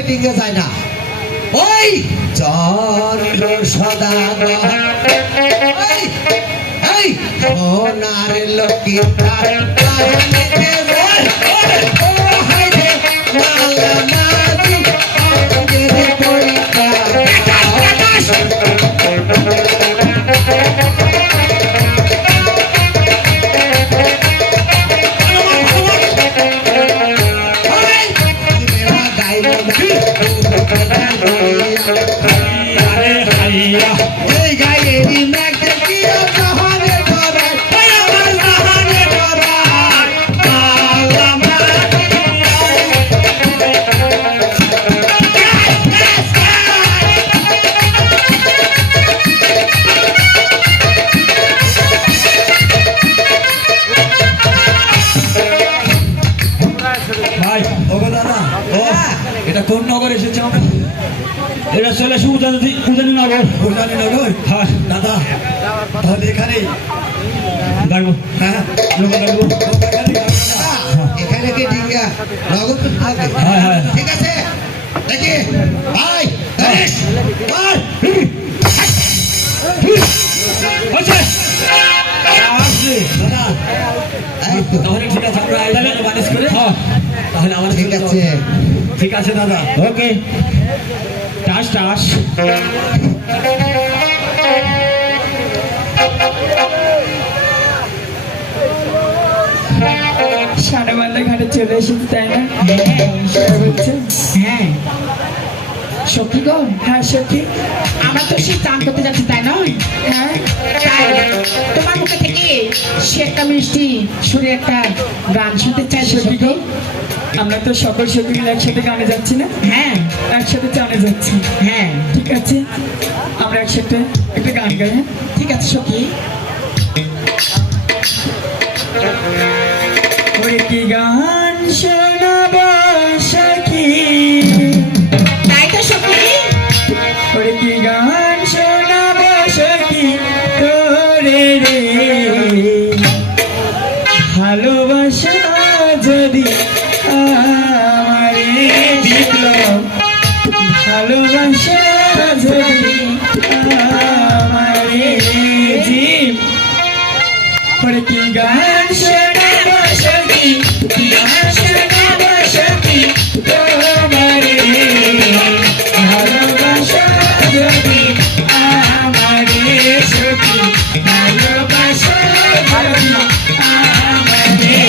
ডিঙ্গে যায় না। ওই চন্দ্র সদা সোনার লক্ষ্মী ভাই ওগো দাদা, ও এটা কোন নগর এসেছে আমরা? এটা চলে এসে উদানি নগর। উজানি নগর। হ্যাঁ দাদা তাহলে এখানে দেখবো। হ্যাঁ দেখবো। এখানে কি ডিঙ্গা নগদ থাকবে? হ্যাঁ হ্যাঁ ঠিক আছে, দেখি ভাই গণেশ বল। হচ্ছে আসছে দাদা। এই তো, তাহলে ঠিক আছে, আমরা তাহলে বানিশ করে হ্যাঁ তাহলে আমার ঠিক আছে। ঠিক আছে দাদা। ওকে টাস টাস। সানামালা ঘাটে চলে এসেছি তাই না? হ্যাঁ সখী গো। হ্যাঁ সখী, আমরা তো সে চান করতে যাচ্ছি তাই নয়? হ্যাঁ তাই তোমার মুখে থেকে সে একটা মিষ্টি সুরে একটা গান শুনতে চাই সখী গো। আমরা তো সকল সখী মিলে একসাথে গানে যাচ্ছি না? হ্যাঁ একসাথে চানে যাচ্ছি। হ্যাঁ ঠিক আছে, আমরা একসাথে একটা গান গাই। হ্যাঁ? ঠিক আছে সখী। ওই কি গান শোনাব সখী, তাই তো সখী। ওই কি গান শোনাব সখী, ভালোবাসা যদি আমারে জীব পরে কি গান শোনাবো সখী কি গান শোনাবো সখী তোমারে ভালোবাসা যদি আমারে সখী ভালোবাসা যদি আমারে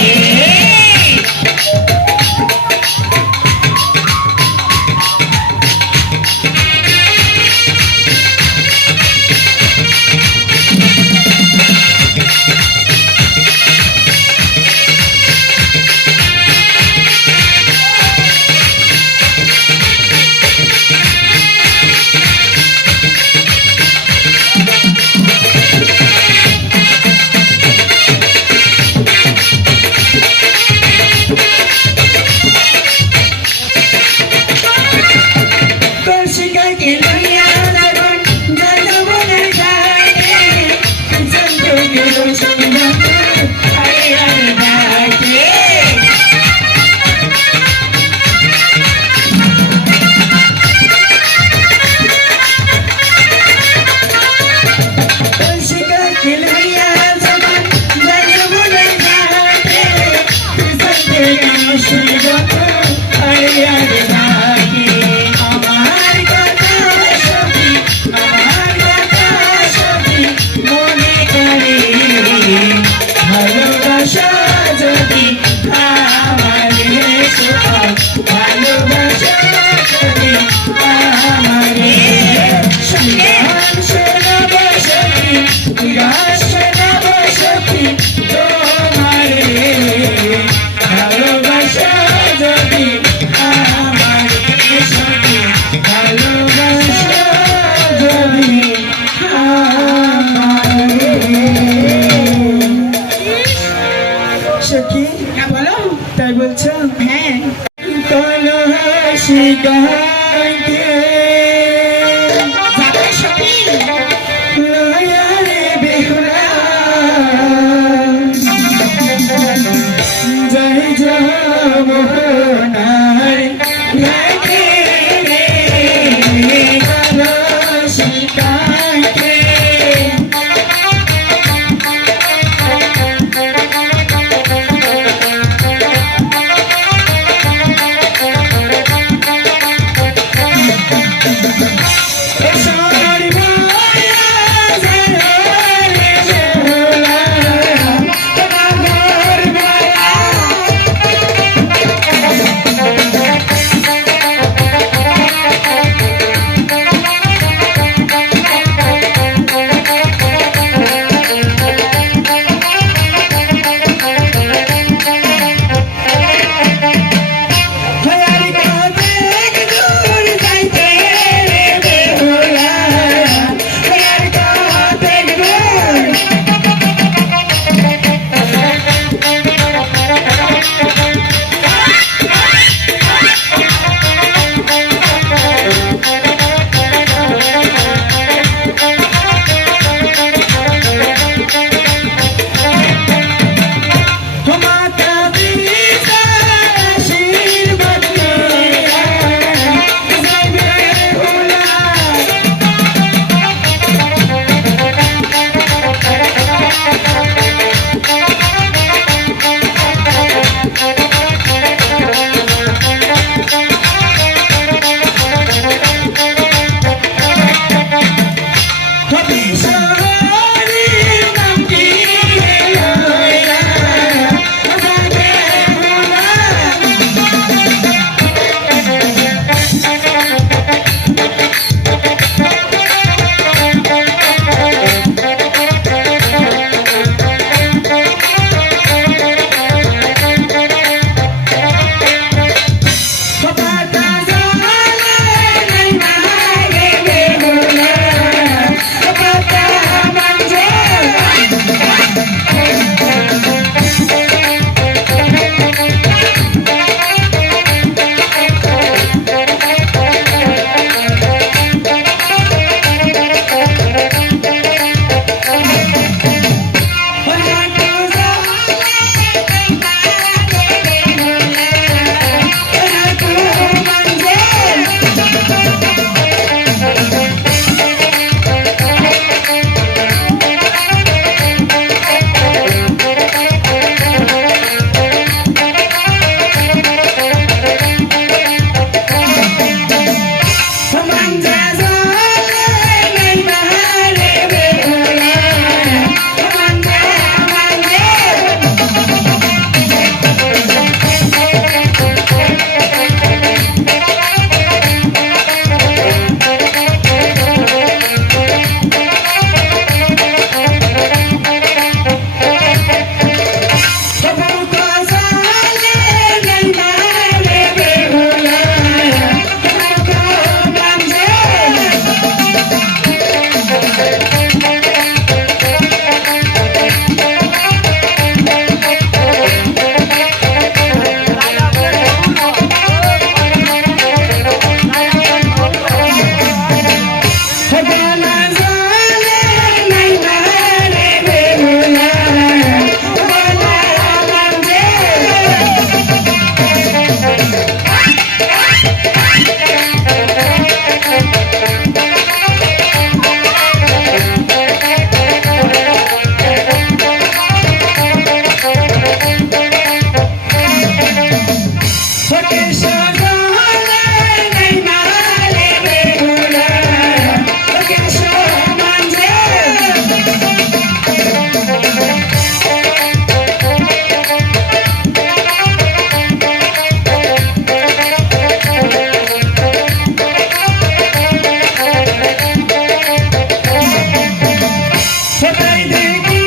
কোথায় দেখি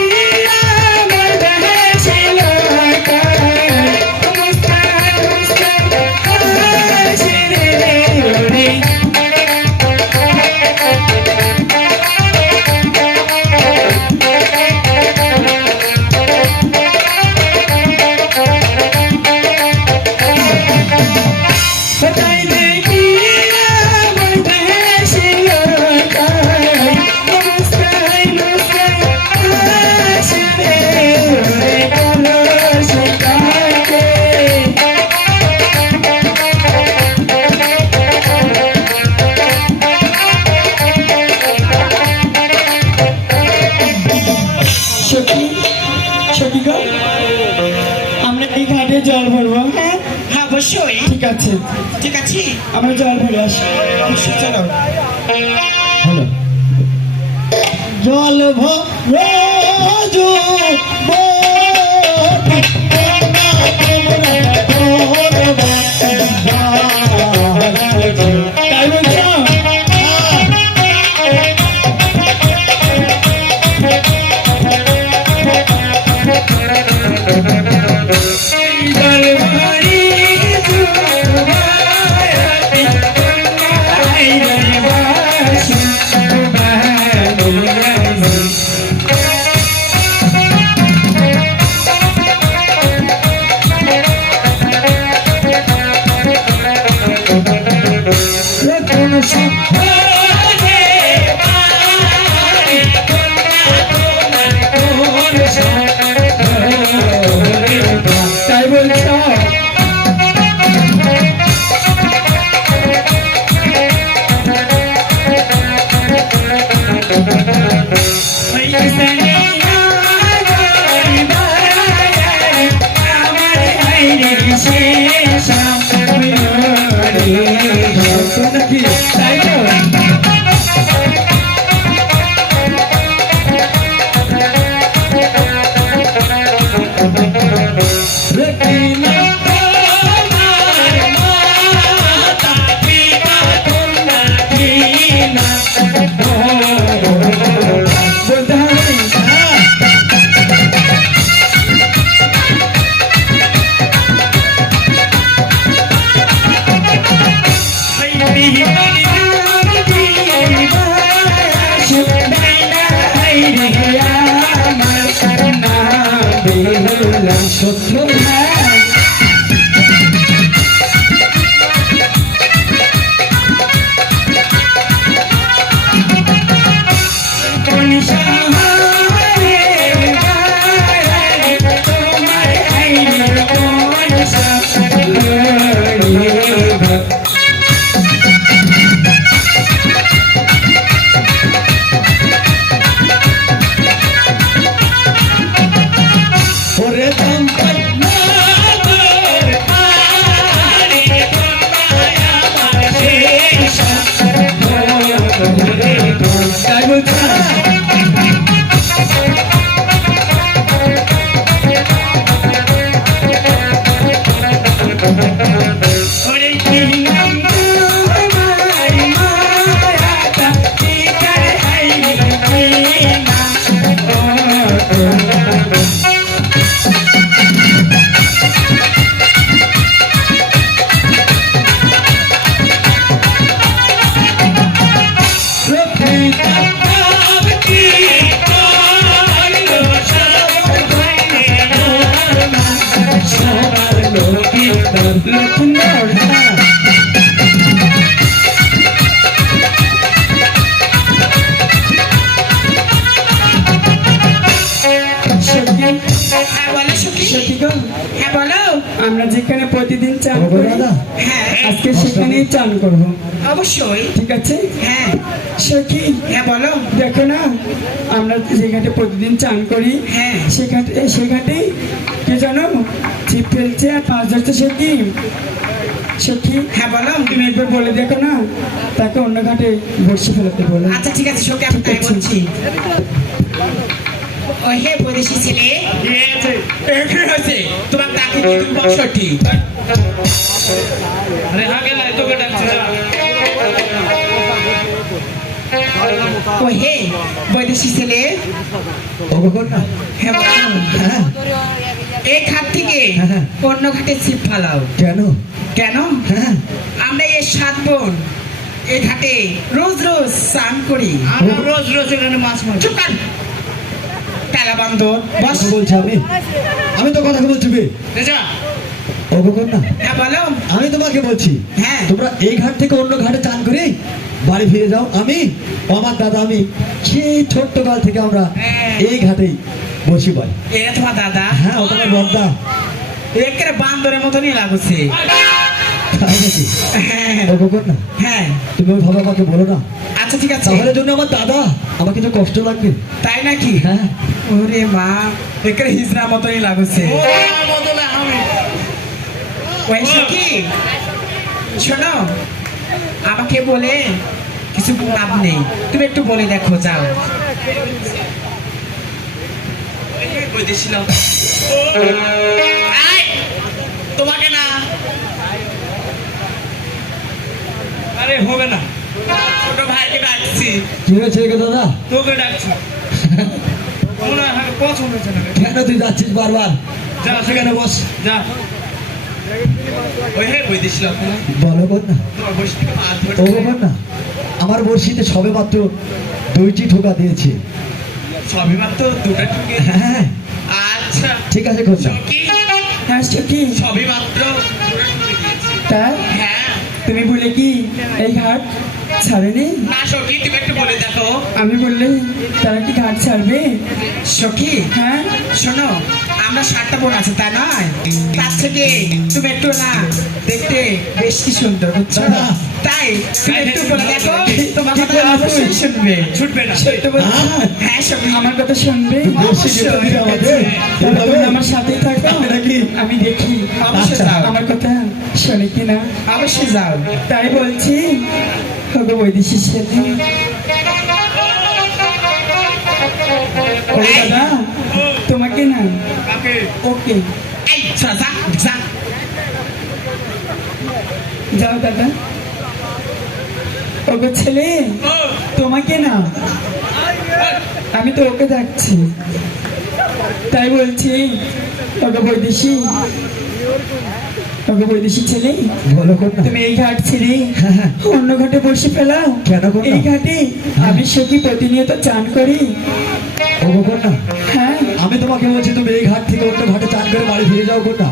আমার দেশে লুকায় মুস্কান মুস্কান হাসি রে রে কোথায় দেখি আমার দেশে লুকায় মুস্কান মুস্কান হাসি রে রে কলসি কাটে সখী সখী গো আমরা এই ঘাটে জল ভরবো হ্যাঁ হ্যাঁ অবশ্যই ঠিক আছে ঠিক আছে আমরা জল ভরে আসি অবশ্যই চলো জল ভরো তাই বলছো জল ভরি জুবায়াতি আইরে বাসি সুবহানাল্লাহ কোন সপনে পারি কোন সপনে তাই বলছো নাকি তাই তো বলতে হবে শত্রু ওরে চম্পল তাই বলছো লক্ষ্মণ সখী গো হ্যাঁ বলো আমরা যেখানে প্রতিদিন চান বলো করি দাদা। হ্যাঁ আজকে সেখানেই চান করবো অবশ্যই ঠিক আছে হ্যাঁ সখী হ্যাঁ বলো দেখো না আমরা যে ঘাটে প্রতিদিন চান করি হ্যাঁ। সে ঘাটে কে জানো ছিপ ফেলছে আর মাছ ধরছে সে কি সখী হ্যাঁ বলো তুমি একবার বলে দেখো না তাকে অন্য ঘাটে বসে ফেলাতে বলো আচ্ছা ঠিক আছে সখী আমি তাই ঠিক আছে। বলছি ও হে বৈদেশি ছেলে এখানে আছে তোমার তাকে দিয়ে তুমি বসটি আরে আগে লাই তোকে ডাকছে না ও হে বৈদেশি ছেলে, ওগো কন্যা হ্যাঁ বলো। হ্যাঁ এই ঘাট থেকে হ্যাঁ। অন্য ঘাটে ছিপ ফালাও। কেন কেন? হ্যাঁ আমরা এই 7 বোন এই ঘাটে রোজ রোজ স্নান করি। আমরা রোজ রোজ এখানে মাছ মারি। চুপ কর। তেলা বান্দর বস। কথা বলছি আমি তো কথা বলছি বে। যা ওগো কন্যা হ্যাঁ বলো। আমি তোমাকে বলছি হ্যাঁ। তোমরা এই ঘাট থেকে অন্য ঘাটে চান করে বাড়ি ফিরে যাও। আমি আমার দাদা আমি সেই ছোট্ট কাল থেকে আমরা এই ঘাটেই বসি পাই। এটা তোমার দাদা? হ্যাঁ ও তোমার বড়দা। একেবারে বান্দরের মতনই লাগছে। তাই নাকি? হ্যাঁ ওগো কন্যা হ্যাঁ। তুমি ওই ভাবে আমাকে বলো না, আচ্ছা ঠিক আছে। তাহলে জন্য আমার দাদা আমার কিছু কষ্ট লাগবে। তাই নাকি? হ্যাঁ ওরে মা, একেবারে হিজড়া মতনই লাগছে। ও আমার বদলে আমি। ওইসে কি শোনো, আমাকে বলে কিছু লাভ নেই, তুমি একটু বলে দেখো যাও। বৈদেশি লোক। এই, তোমাকে না। আরে হবে না, ছোট ভাইকে ডাকছি। কি হয়েছে রে দাদা? তোকে ডাকছি। মনে হয় আমাকে পছন্দ হচ্ছে না। কেন তুই যাচ্ছিস বারবার? যা সেখানে বস। যা। ওই হে বৈদেশি লোক না? বলো কন্যা। তোমার বসে থেকে মাছ ধরে। ওগো কন্যা আমার বড়শিতে সবে মাত্র 2টি ঠোকা দিয়েছে। সবই মাত্র দুটো ঠুকে। হ্যাঁ আচ্ছা ঠিক আছে কন্যা। কি হ্যাঁ সে কি সবই মাত্র দুটো ঠুকে দিয়েছি। তাই? হ্যাঁ তুমি বলে কি এই ঘাট ছাড়েনি? না সখী, তুমি একটু বলে দেখো। আমি বললে তারা কি ঘাট ছাড়বে? সখী হ্যাঁ শোনো, আমরা 7টা বোন আছে তাই নয়? তার থেকে তুমি একটু না দেখতে বেশ কি সুন্দর, বুঝছো? দাদা। তাই তুমি একটু বলে দেখো, তোমার কথা বলছিস? অবশ্যই শুনবে। ছুটবে না। সত্য বলছি? হ্যাঁ, হ্যাঁ সখী। আমার কথা শুনবে? বড়শি যেতে দিবে আমাদের। তাহলে তুমি আমার সাথেই থাকো, আমি নাকি? আমি দেখি অবশ্যই আচ্ছা। যাও, আমার কথা শোনে কিনা। অবশ্যই যাও। তাই বলছি ওগো বৈদেশি ছেলে, ও দাদা তোমাকে না কাকে? ওকে এই যা যা যা। যাও দাদা। ওগো ছেলে ও, তোমাকে না, আমি তো ওকে যাচ্ছি। তাই বলছি ওগো বৈদেশি ছেলে, বলো কন্যা। তুমি এই ঘাট ছেড়ে হ্যাঁ, হ্যাঁ। অন্য ঘাটে বসে ফেলাও। কেন কন্যা? এই ঘাটে আমি সে কি প্রতিনিয়ত চান করি। ওগো কন্যা হ্যাঁ আমি তোমাকে বলছি তুমি এই ঘাট থেকে অন্য ঘাটে চান করে বাড়ি ফিরে যাও কন্যা।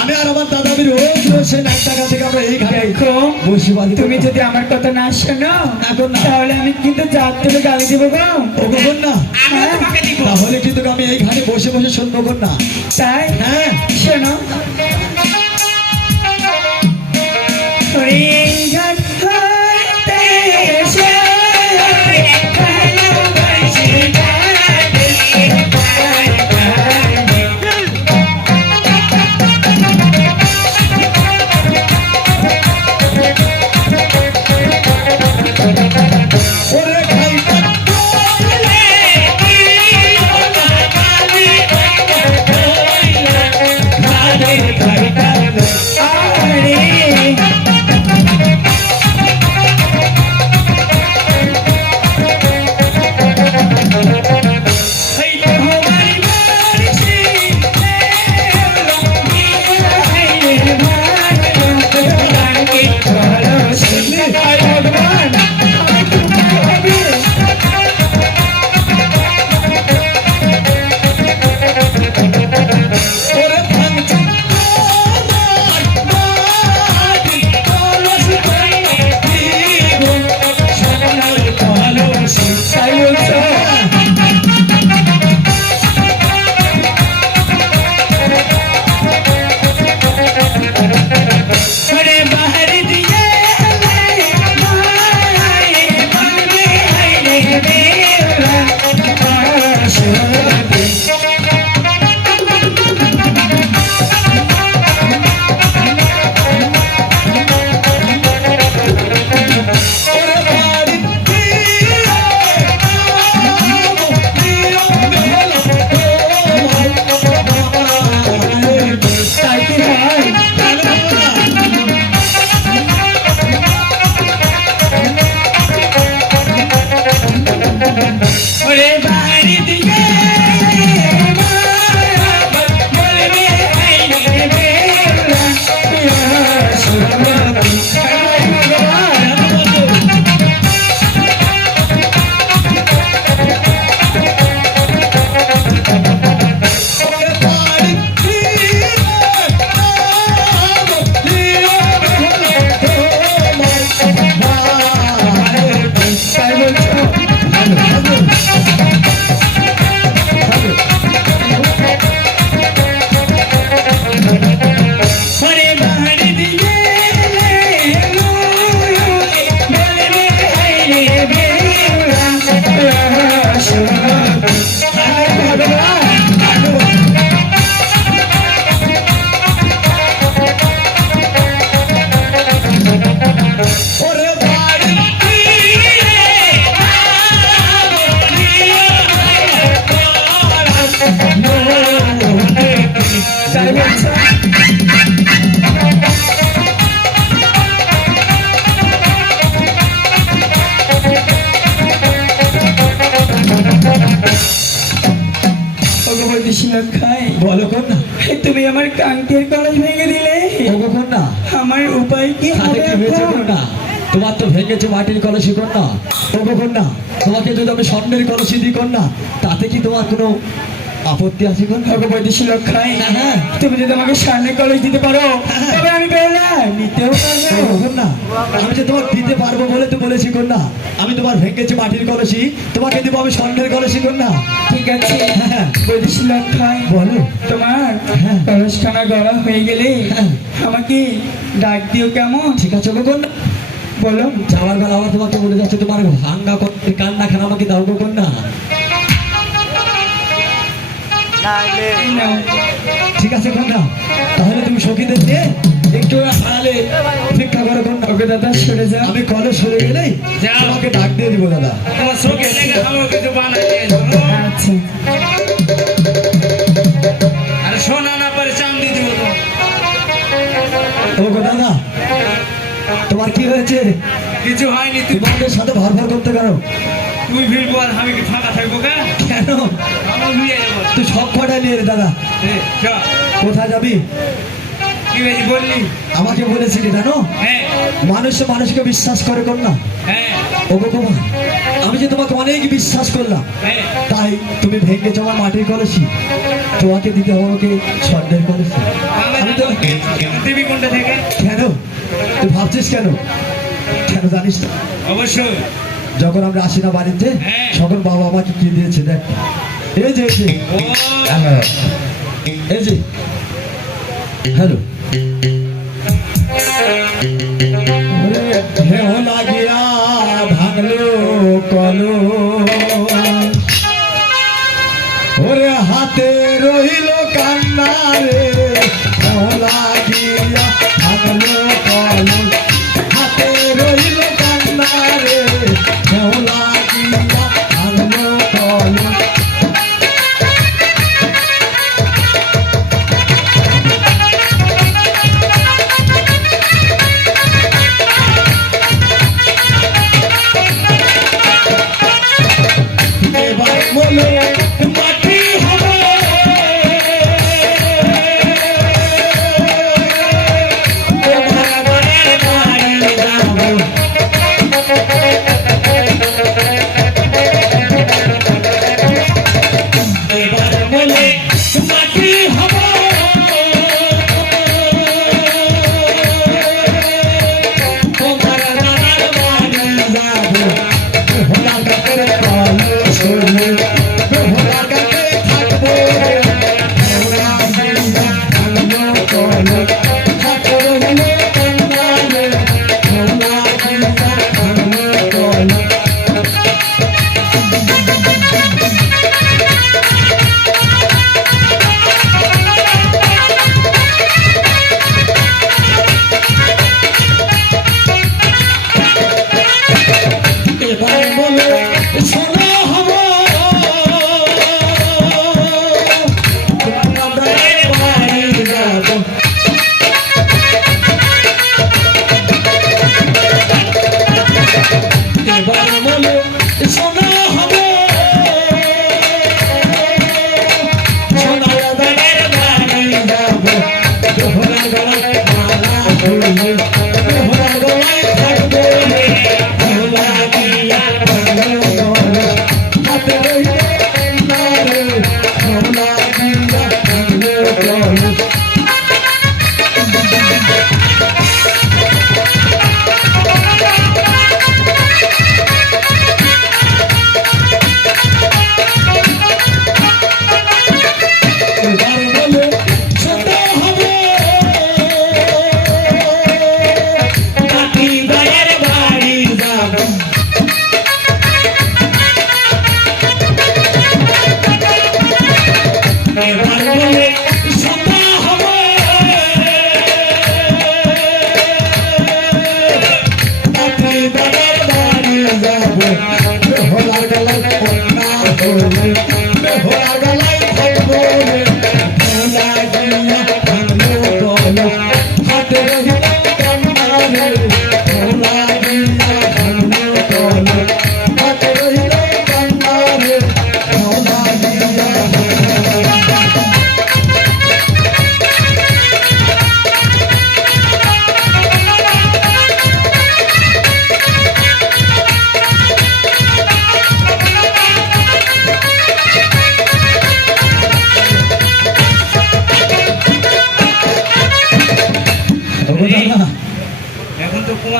আমি আর আমার দাদা আমি রোজ রোজ সেই নাক টাকা থেকে আমরা এই ঘাটে দেখো, বসি বাড়ি। তুমি যদি আমার কথা না শোনো এখন না। তাহলে আমি কিন্তু জাত থেকে গালি দেবো গো। ওগো কন্যা আমিও তোমাকে দিব। তাহলে কিন্তু আমি এই ঘাটে বসে বসে শুনবো কন্যা। তাই হ্যাঁ শোনো, ওরে এই ঘাট হইতে এসে ভালোবাসি ওরে ভাইটা তাই বলছো? ওগো বৈদেশি লোক খাই, বলো কন্যা, তুমি আমার কাঙ্ক্ষের কলস ভেঙে দিলে, ওগো কন্যা, আমার উপায় কি তাতে হবে কি হয়েছে এখন? কন্যা? তোমার তো ভেঙেছে মাটির কলসি কন্যা। ওগো কন্যা, তোমাকে যদি আমি স্বর্ণের কলসি দিই কন্যা, তাতে কি তোমার কোনো আপত্তি আছে কন্যা? ওগো বৈদেশি লোক খাই, হ্যাঁ। তুমি যদি আমাকে স্বর্ণের কলস দিতে পারো তবে আমি বেরোলাম, নিতেও পারবো। ওগো কন্যা, আমি যে তোমার দিতে পারবো বলে তো বলেছি কন্যা। আমি তোমার ভেঙেছে মাটির কলসি, তোমাকে দিব আমি স্বর্ণের কলসি কন্যা। ঠিক আছে, হ্যাঁ। বৈদেশি লোক খাই, বলো। তোমার হ্যাঁ। কলসখানা গড়া হয়ে গেলে হ্যাঁ। আমাকে ডাক দিও কেমন? ঠিক আছে ওগো কন্যা, বলো। যাওয়ার বেলা আবার তোমাকে বলে যাচ্ছে তোমার ভাঙ্গা কান্না খানা আমাকে দাও গো কন্যা। এই নাও। ঠিক আছে কন্যা, তাহলে তুমি সখীদের নিয়ে একটু হারালে অপেক্ষা করো কন্যা। ওকে দাদা সরে যাও। আমি কলেজ সরে গেলেই যাও। তোমাকে ডাক দিয়ে দিব দাদা। তোমার চোখে লেগে আমার কিছু বানাই আচ্ছা, আর সোনা না পারে চান্দি দিব তো। ওগো দাদা, তোমার কি হয়েছে? কিছু হয়নি, তুই তোমাদের সাথে ভর করতে পারো তুই ফিরবো আর আমি কি ফাঁকা থাকবো কা? কেন? আমার বিয়ে যাবো। তুই সব কটা নিয়ে রে দাদা। চল, কোথায় যাবি? কি হয়েছে বললি? আমাকে বলেছিলি জানো, হ্যাঁ মানুষ মানুষকে বিশ্বাস করে কন্যা। হ্যাঁ ওগো কুমার, আমি যে তোমাকে অনেক বিশ্বাস করলাম, হ্যাঁ। তাই তুমি ভেঙে তোমার মাটির কলসি, তোমাকে দিতে হবে আমাকে স্বর্ণের কলসি। আমি তো দিবি কোনটা থেকে? কেন তুই ভাবছিস কেন? কেন জানিস না? অবশ্যই। যখন আমরা আসি না বাড়িতে, হ্যাঁ। তখন বাবা আমাকে কি দিয়েছে দেখ। এই যে এই যে ও এই যে হ্যালো হেও লাগিয়া ভাঙলো কলো, ওরে হাতে রইল কান্না রে, হেও লাগিয়া ভাঙলো কলো, হাতে রইল কান্না রে, হেও লাগিয়া ভাঙলো কলো। এবার বলো মাটি হবে, এবার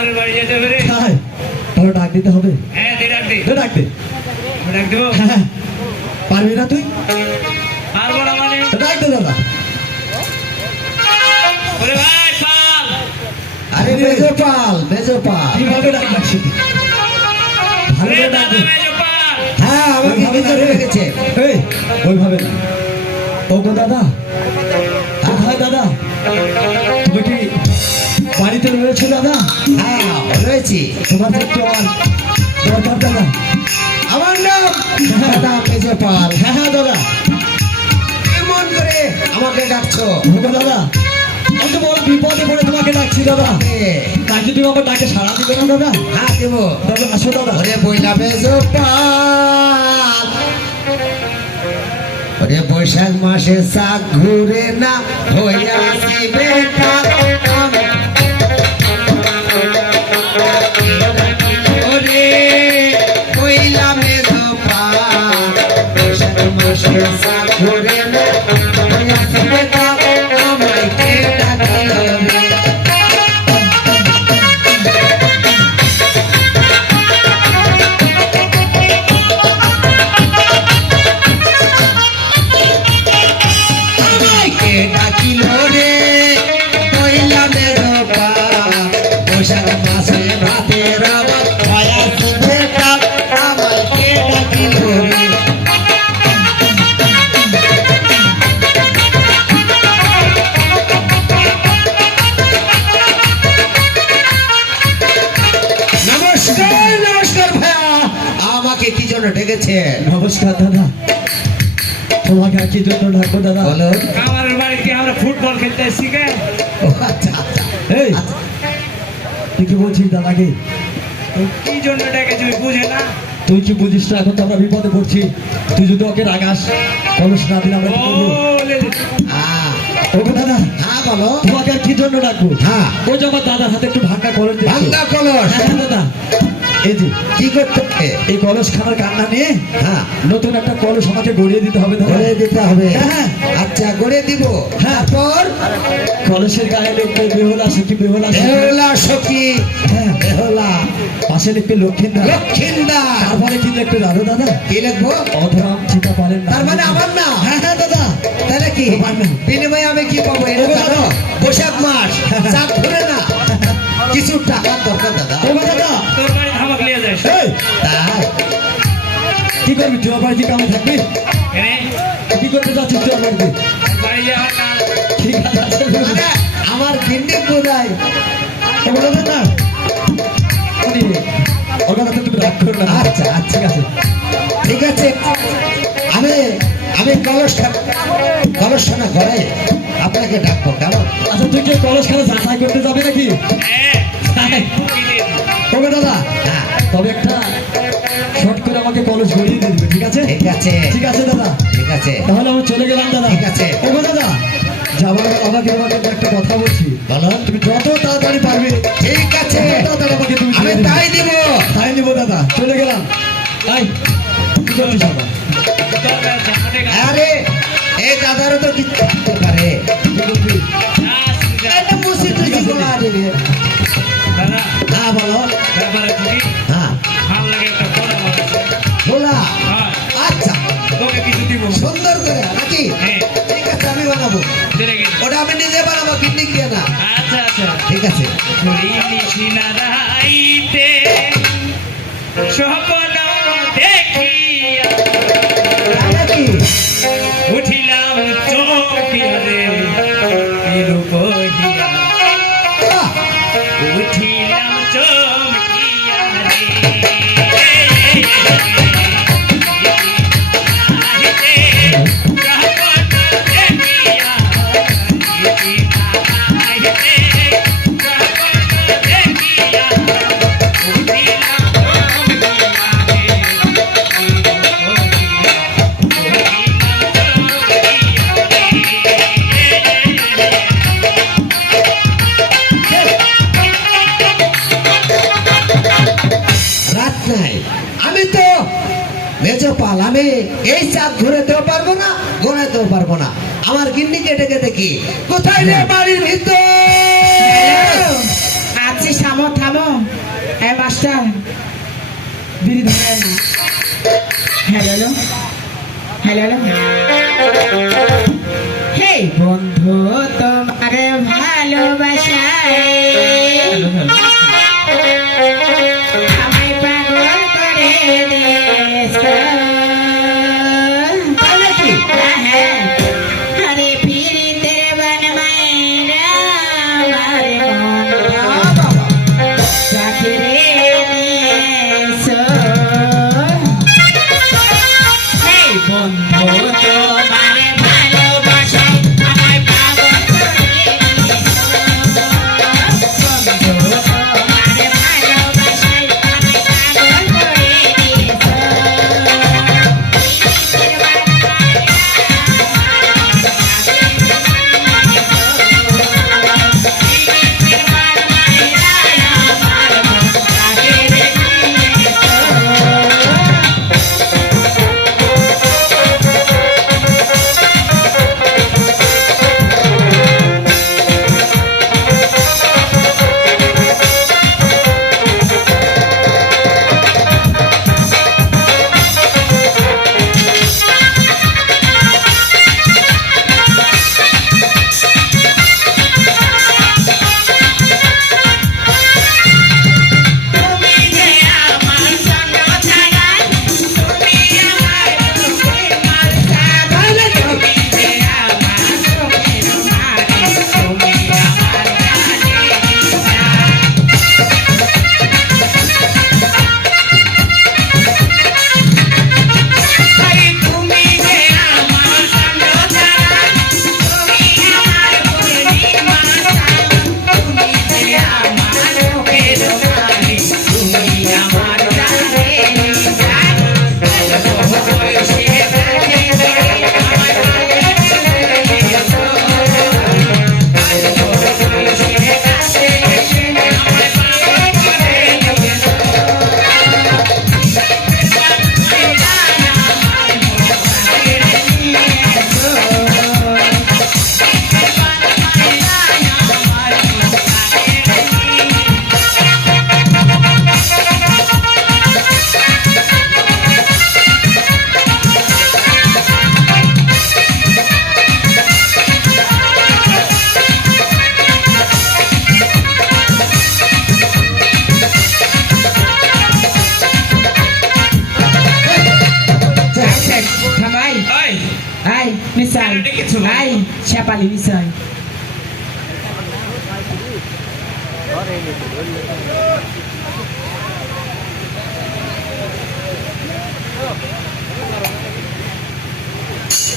আমার বাড়ি যেতে হবে রে। তাই তাহলে ডাক দিতে হবে। হ্যাঁ দে ডাক দে। দে ডাক দে। ডাক দেবো? হ্যাঁ পারবি না তুই? পারবো না মানে? ডাক দে দাদা। ওরে ভাই পাল। আরে মেজো পাল, মেজো পাল। কিভাবে ডাক ডাকছি? ভালো ওরে করে ডাক দাদা দে। মেজো পাল। হ্যাঁ আমাকে ওইভাবে না ভিতরে রে। রেখেছে। এই ওইভাবে না। ও গো দাদা, কোথায় দাদা? তুমি কি বাড়িতে রয়েছো দাদা? হ্যাঁ রয়েছি। তোমার একটু আমার দরকার দাদা। আমার নাম দাদা মেজো পাল। হ্যাঁ হ্যাঁ দাদা। কেমন করে আমাকে ডাকছো? ও গো দাদা, আমি তো বড় বিপদে পড়ে তোমাকে ডাকছি দাদা। এ, তাকে তুমি আমার ডাকে সাড়া দিবে না দাদা? হ্যাঁ দেবো। দাদা আসো দাদা। ওরে বইলা মেজো পাল, ওরে বৈশাখ মাসে চাক ঘুরে না হইয়া আসিবে কাল। ওরে বইলা মেজো পাল, বৈশাখ মাসে চাক ঘুরে না হইয়া আসিবে কাল। আমায় কে ডাকিবে? আমাকে ডাকিল রে কইলা মেরো পা, বৈশাখ মাসে ভাতের আমার ভয়া শুনে কাল। আমাকে ডাকিল রে। নমস্কার নমস্কার ভাইয়া, আমাকে কি জন্য ডেকেছে? নমস্কার দাদা। তোমাকে আর কি জন্য ডাকবো দাদা? বলো। আমার বাড়িতে আমরা ফুটবল খেলতে এসেছি কে? ও আচ্ছা আচ্ছা। এই তুই কি বলছিস দাদাকে? কি জন্য ডেকেছি বুঝে না? তুই কি বুঝিস না? এখন তো আমরা বিপদে পড়ছি। তুই যদি ওকে রাগাস, কলস না দিলে আমরা কি করবো? হ্যাঁ ও গো দাদা, হ্যাঁ বলো। তোমাকে আর কি জন্য ডাকবো? হ্যাঁ ওই যে আমার দাদার হাতে একটু ভাঙা কলস দিচ্ছ। ভাঙ্গা কলস। হ্যাঁ হ্যাঁ দাদা, এই যে কি করতে হবে? এই কলস খানার কান্না নিয়ে হ্যাঁ নতুন একটা কলস আমাকে গড়িয়ে দিতে হবে দাদা। গড়ে দিতে হবে। হ্যাঁ। আচ্ছা গড়ে দিব। হ্যাঁ। তারপর কলসের গায়ে লিখবে বেহুলা সখী বেহুলা সখী। বেহুলা সখী, হ্যাঁ, বেহুলা পাশে লিখবে লক্ষ্মীন্দর। লক্ষিন্দর। তারপরে কি লিখবে জানো দাদা? কি লিখবো? অধরাম চিতা পারেন না। তার মানে আমার না? হ্যাঁ হ্যাঁ দাদা। তাহলে কি আমার নাম। বিনিময়ে আমি কি পাবো? এটা জানো? বৈশাখ মাস চাপ ধরে না, কিছু টাকার দরকার দাদা। ও গো দাদা, তোর বাড়ি ধামাক লিয়ে যাস। এই তাই কি করবি তুই? আমার কি কামে থাকবি? এনে কি করতে যাচ্ছিস তুই আমার বাড়িতে? বাড়ি যাওয়ার না। ঠিক আছে মানে আমার গিন্নি কোথায়? ও গো দাদা, উনি ওর কথা তুমি রাগ করো না। আচ্ছা আচ্ছা ঠিক আছে। ঠিক আছে। আমি আমি কলসটা না ঘরে আপনাকে ডাকবো কেমন? আচ্ছা তুই কি কলস খানা যাচাই করতে যাবে নাকি? হ্যাঁ ও গো দাদা, হ্যাঁ তবে একটা শর্ট করে আমাকে কলস গড়িয়ে দিয়ে দিবে, ঠিক আছে? ঠিক আছে ঠিক আছে দাদা, ঠিক আছে। তাহলে আমি চলে গেলাম দাদা। ঠিক আছে। ও গো দাদা, যাবার আমাকে একটা কথা বলছি। বলো। তুমি যত তাড়াতাড়ি পারবে ঠিক আছে তত তাড়াতাড়ি আমাকে তুমি আমি ছেড়ে দিবে। তাই দিব। তাই নিবো দাদা, চলে গেলাম। তাই কি করছিস বাবা? আরে এই দাদারও তো কিছু থাকতে পারে। কি করবি? একটা মুসি টুসি বলা দিবে। দাদা হ্যাঁ বলো। ব্যাপারে তুমি হ্যাঁ ভালো লাগে একটা বড় বড় বলা। হ্যাঁ আচ্ছা তোকে কিছু দিব সুন্দর করে নাকি? হ্যাঁ ঠিক আছে আমি বানাবো। চলে গেছি। ওটা আমি নিজে বানাবো, কিডনি দিয়ে না। আচ্ছা আচ্ছা ঠিক আছে। করিনি না রাইতে স্বপ্ন দেখিয়া নাকি? উঠিলাম চোখিয়া রে রূপহিয়া আহ, উঠিলাম চমকিয়া রে রাত নাই। আমি তো মেজো পাল, আমি এই চাঁদ ঘুরেতেও পারবো না, গোনাতেও পারবো না। আমার গিন্নিকে ডেকে দেখি কোথায় রে বাড়ির ভিতর। আছি, থামো থামো। এই মাস্টার বিড়ি ধরে না। হ্যালো হ্যালো হে বন্ধু তোমার ভালোবাসায় আমায় পাগল করে দিয়েছো। হ্যাঁ, আরে ফিরিতে বনমাইরা আমার মন চাকরি নিয়েছো। এই বন্ধু তোমার ভালোবাসায় আমায় পাগল করে দিয়েছো। বন্ধু তোমার ভালোবাসায় আমায় পাগল করে দিয়েছো। Ay, misal. Ay, siapa li misal?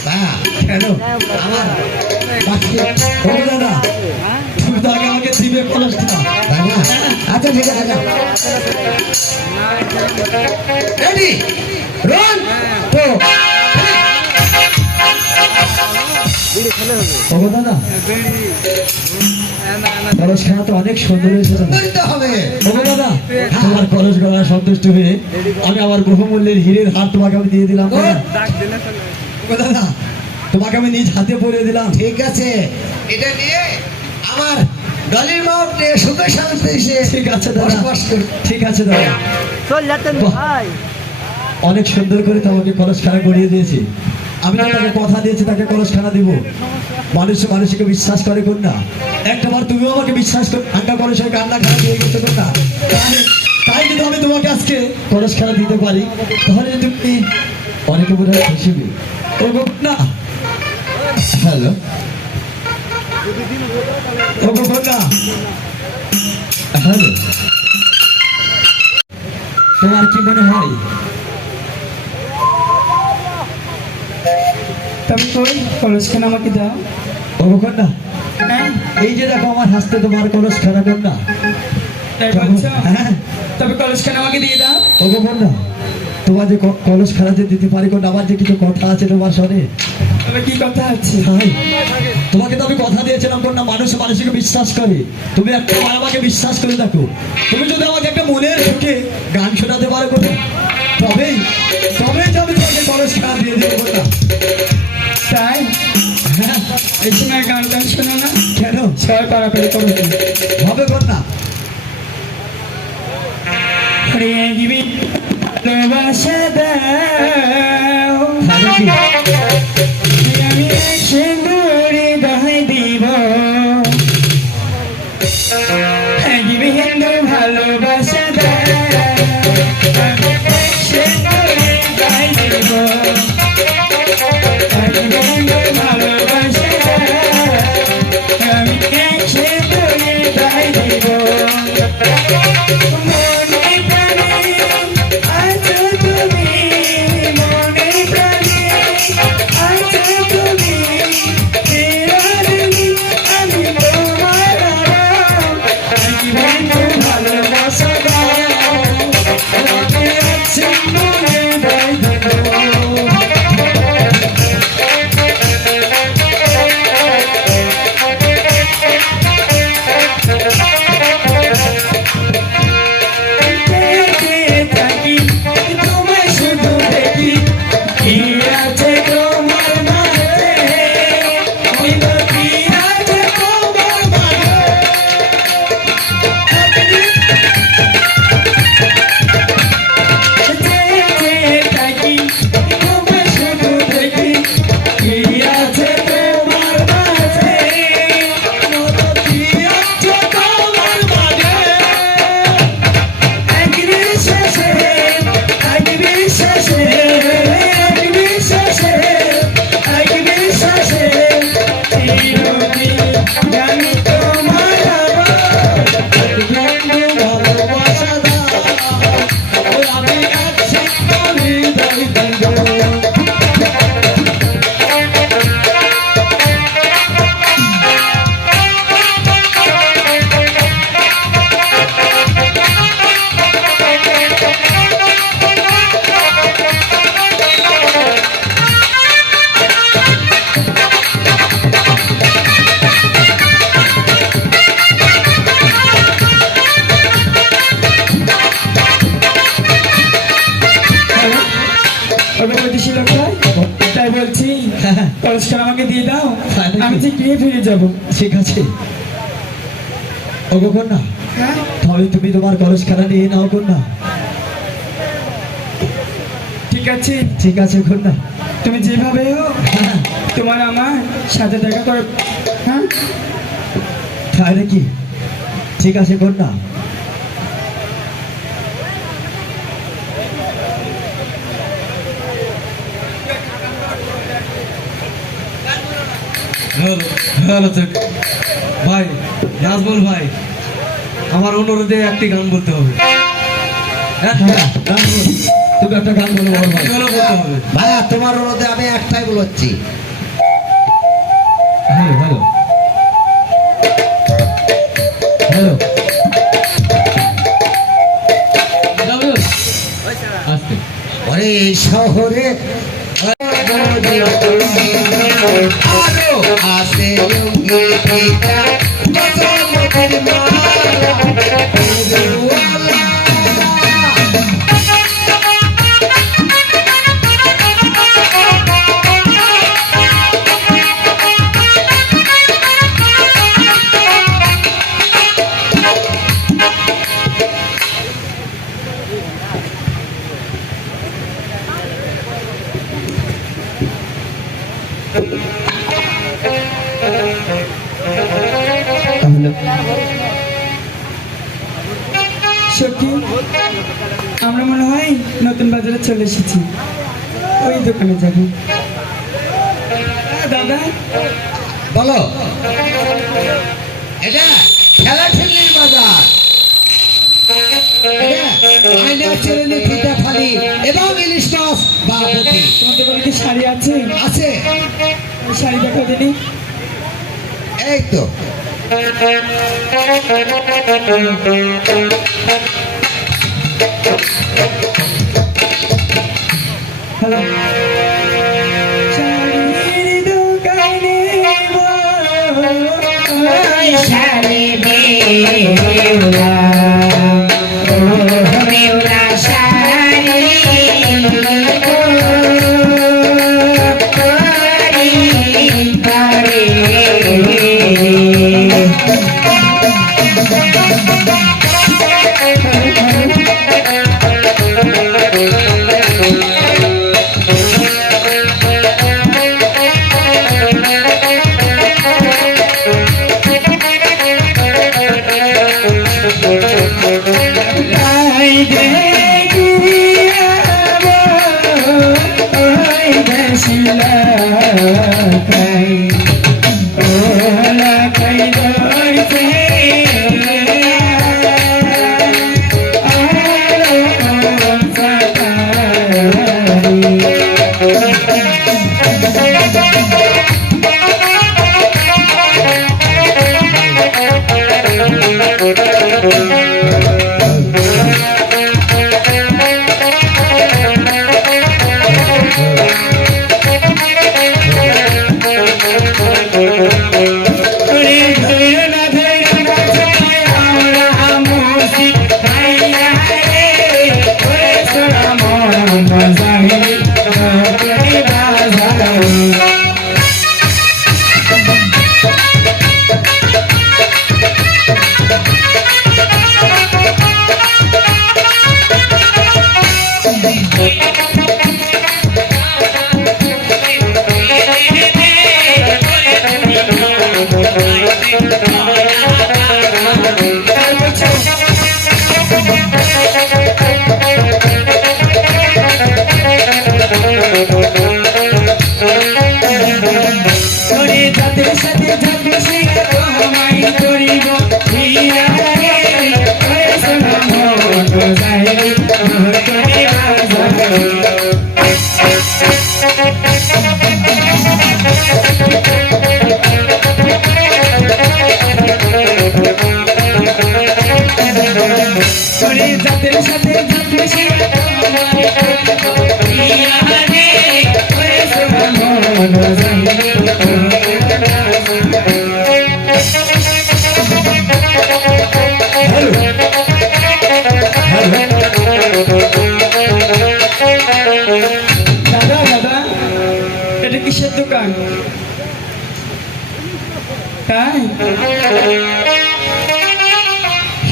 বাবা, কেন আমার ও দাদা তুমি তো আগে আমাকে দিবে কলসটা। বাবা, আচ্ছা ঠিক আছে, যাও। রেডি, রন, তো ও দাদা কলস খেলা তো অনেক সুন্দর হয়েছে দাদা। করতে হবে। ও দাদা তোমার কলস গলা সন্তুষ্ট হয়ে আমি আমার বহুমূল্যের হীরের হার তোমাকে আমি দিয়ে দিলাম দাদা। ও দাদা তোমাকে আমি নিজ হাতে পরিয়ে দিলাম। ঠিক আছে, এটা নিয়ে আমার ডলির মাপ নিয়ে সুখে শান্তি এসে ঠিক আছে দাদা, বসবাস করি। ঠিক আছে দাদা। বাহ, অনেক সুন্দর করে তো আমাকে কলস খানা গড়িয়ে দিয়েছে। আমি তাকে কথা দিয়েছি তাকে কলস খানা দিব। মানুষ মানুষকে বিশ্বাস করে কোন না, একটা বার তুমিও আমাকে বিশ্বাস করে ঠান্ডা কলস হয়ে কান্না খানা দিয়ে গেছো কোন না। তাই কিন্তু আমি তোমাকে আজকে কলস খানা দিতে পারি, তাহলে তুমি অনেকে বোধ হয় খুশি হবে। ও না হ্যালো, ও না হ্যালো, তোমার কি মনে হয় তবে কই কলসখানা আমাকে দাও। অবকর না হ্যাঁ, এই যে দেখো আমার হাসতে তোমার কলস খানা কর না। তাই বলছো? হ্যাঁ তবে কলসখানা আমাকে দিয়ে দাও। অবকর না তোমার যে কলস খানাতে দিতে পারি কোন আমার যে কিছু কথা আছে তোমার সনে। তবে কি কথা আছে? তাই তোমাকে তো আমি কথা দিয়েছিলাম কোন না, মানুষ মানুষকে বিশ্বাস করে। তুমি একটা বার আমাকে বিশ্বাস করে দেখো, তুমি যদি আমাকে একটা মনের সুখে গান শোনাতে পারো কোন, তবেই তবেই তো আমি তোমাকে কলস খানা দিয়ে দেবো না। তাই হ্যাঁ এই সময় গানটা শোনো না, কেন সবাই পাড়াপাড়ি করো। হবে কোন না, দিবি ভালোবাসা দাও আমি সিঁদুরে দহাই দিব দিবি হিন্দু ভালোবাসা দাও আমি সিঁদুরে দহাই দিব দিবি হিন্দু ভালোবাসা দাও আমি সিঁদুরে দহাই দিব মনে প্রাণে আছো তুমি মনে প্রাণে আছো তুমি চিরদিন আমি তোমার জীবন ভালোবাসা দাও আমাকে আছি মনে দাই থাকি তোমায় শুধু দেখি কি আছে তোমার মাঝে ওই তো কি আছে তোমার মাঝে থাকি তোমায় শুধু দেখি কি আছে তোমার মাঝে কি আছে তোমার মাঝে এক বিশ্বাসে চিরদিন আমি তোমার ভালোবাসা দাও আমি আছি হৃদয় দিব তাই বলছি পুরস্কার আমাকে দিয়ে দাও আমি যে গিয়ে ফিরে যাব ঠিক আছে ওগো কন্যা হ্যাঁ তাহলে তুমি তোমার কলস খানা নিয়ে নাও কন্যা ঠিক আছে ঠিক আছে কন্যা তুমি যেভাবে হোক হ্যাঁ তোমার আমার সাথে দেখা করে হ্যাঁ তাই নাকি ঠিক আছে কন্যা হ্যালো ভাই নাজমুল ভাই আমার অনুরোধে একটি গান বলতে হবে হ্যাঁ গান বল। তুমি একটা গান বলো বড় ভাই বলতে হবে ভাইয়া তোমার অনুরোধে আমি একটাই বলছি হ্যালো হ্যালো হ্যালো আস্তে ওরে শহরে আরো আসে লুঙ্গি পিতা বসন্তের মালা সত্যি আমরা মনে হয় নতুন বাজারে চলে এসেছি ওই দোকানে যাবো দাদা বলো এটা খেলাঠেলির বাজার আইনা চিরুনি ফিতা ফালি এবং ইলিশ মাছ বা পুঁটি তোমাদের বলে কি শাড়ি আছে আছে ওই শাড়ি দেখো দিদি এই তো হ্যালো শাড়ির দোকানে শাড়ি বেউলা বেউলা শাড়ি করে দাদা দাদা এটা কিসের দোকান? তাই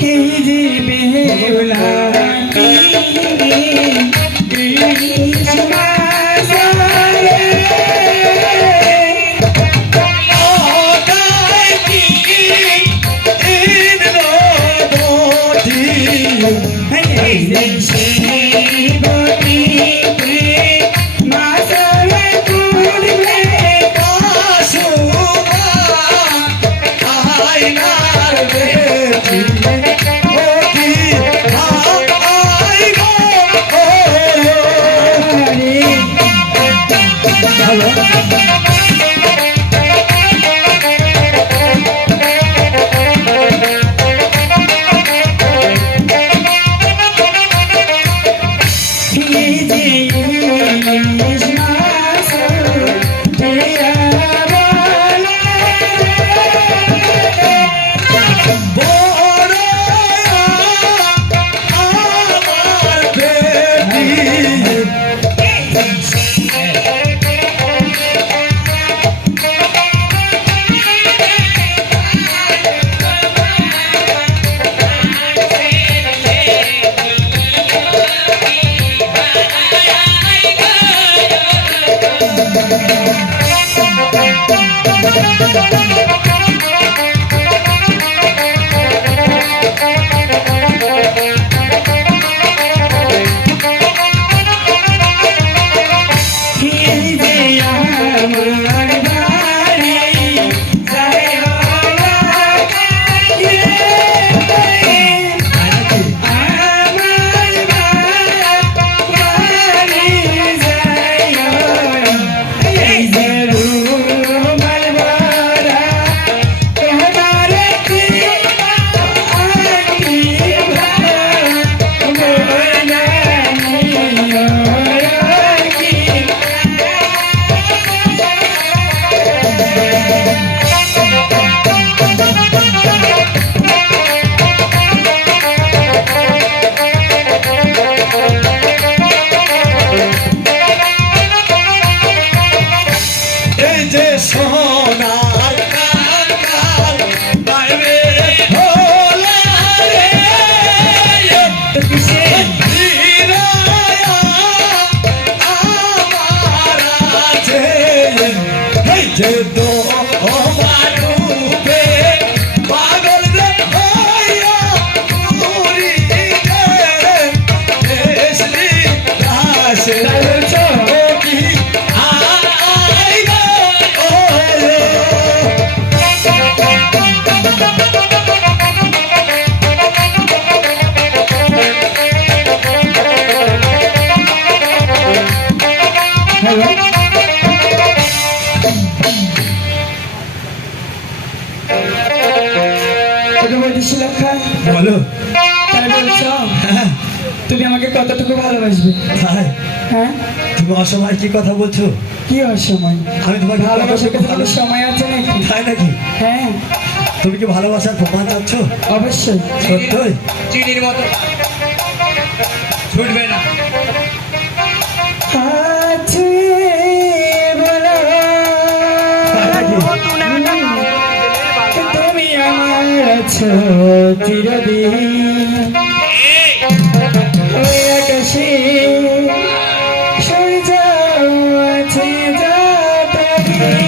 এই যে বেহুলা যদি শিলক্ষা বলো। তাই বলছো হ্যাঁ, তুমি আমাকে কতটুকু ভালোবাসবে? তাই হ্যাঁ, তুমি অসময় কি কথা বলছো? কি অসময়? আমি তোমাকে ভালোবাসার ভালোবাসি। কোনো সময় আছে নাকি? তাই নাকি? হ্যাঁ, তুমি কি ভালোবাসার প্রমাণ চাচ্ছ? অবশ্যই। সত্যই? চিনির মতো ছুটবে না। আছে বলো, তুমি আমার আছো চিরদিন, ওই আকাশে সূর্য আছে যতদিন।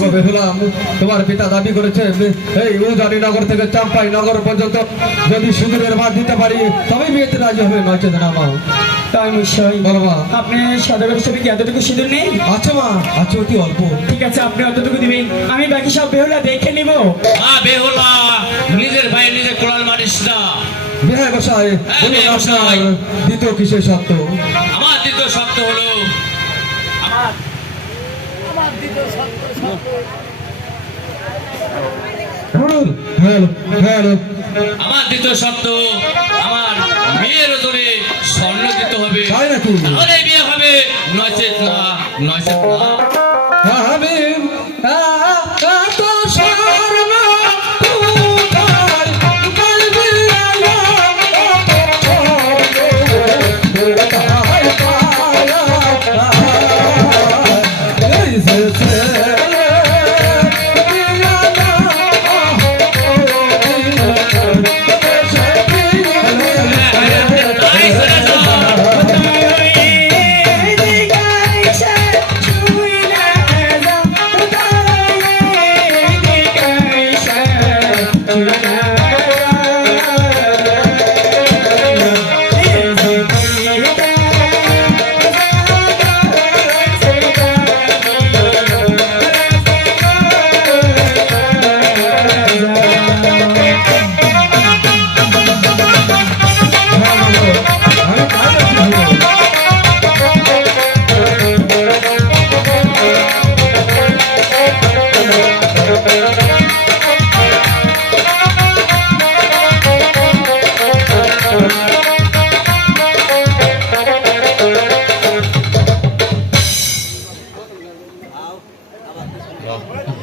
করেছে বেহুলাম তোমার পিতা দাবি করেছে এই উজানিনগর থেকে চাম্পাই নগর পর্যন্ত যদি সুদূরের ভার দিতে পারি তবে বিয়েতে রাজি হবে, নয়তো না মা। তাই মশাই বলো মা। আপনি সদাগর হিসেবে কি এতটুকু সিঁদুর নেই? আচ্ছা মা, আছে অতি অল্প। ঠিক আছে, আপনি অতটুকু দিবেন, আমি বাকি সব বেহুলা দেখে নিব। বেহুলা নিজের ভাই নিজে কোড়াল মারিস না। বিহার বসায় বলুন বিহার আপনার মশাই। দ্বিতীয় কিসের সত্য? আমার দ্বিতীয় শর্ত হলো বলুন। Hello hello. আমার দ্বিতীয় শর্ত আমার মেয়ের ওজনে স্বর্ণ দিতে হবে, তাই নাকি? তাহলে বিয়ে হবে, নচেত না, নচেত না। আমি এত শর্ম কোথায় পাইবি আলো, কোথায় পায়া, এই যে তাই শুনে যাও।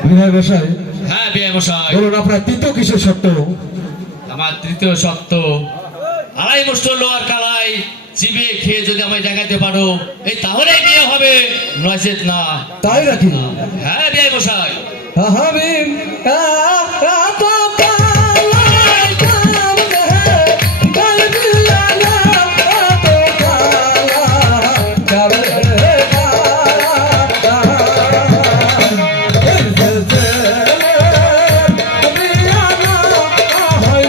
বিনয় বসাই হ্যাঁ বিয়ে মশাই, বলুন আপনার তৃতীয় কিসের সত্য? আমার তৃতীয় শর্ত আড়াই বছর লোহার কালাই চিবিয়ে খেয়ে যদি আমায় দেখাতে পারো, এই তাহলেই বিয়ে হবে, নচেত না। তাই নাকি? হ্যাঁ বিয়ে মশাই। আমি এত কালাই কামড়ে কালবি আলো, এত কালাই কামড়ে এই যে বিয়ানা হয়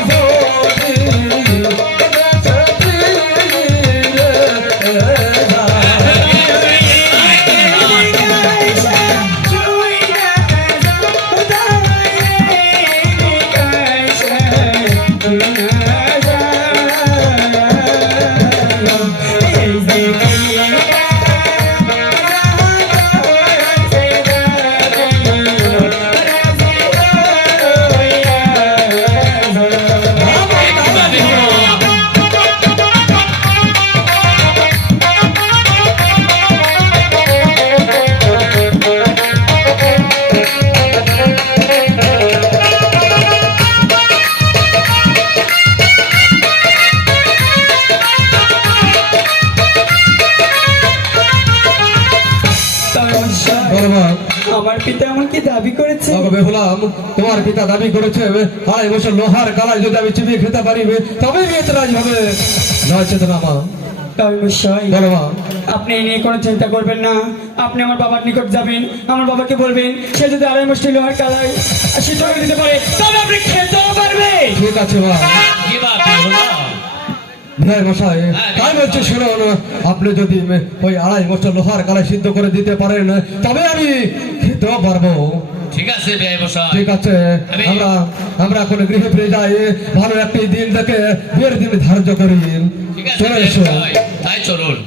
আমার পিতা আমাকে দাবি করেছে বেহুলাম তোমার পিতা দাবি করেছে আড়াই বছর লোহার গালায় যদি আমি চিবিয়ে খেতে পারিবে তবে বিয়েতে রাজি হবে, নচেত না মা। তবে মশাই বলো মা। আপনি এই নিয়ে কোনো চিন্তা করবেন না, আপনি আমার বাবার নিকট যাবেন, আমার বাবাকে বলবেন সে যদি আড়াই মুষ্টি লোহার কালাই সিদ্ধ করে দিতে পারে তবে আপনি খেতেও পারবেন। ঠিক আছে মা। কি বা বেহুলা? বিনয় মশাই তাই বলছি শুনুন, আপনি যদি ওই আড়াই বছর লোহার গালায় সিদ্ধ করে দিতে পারেন তবে আমি খেতেও পারবো। ঠিক আছে বিয়ে মশাই। ঠিক আছে, আমরা আমরা এখন গৃহে ফিরে যাই, ভালো একটি দিন দেখে বিয়ের দিন ধার্য করি। ঠিক আছে চলে বিয়ে এসো। মশাই, তাই চলুন।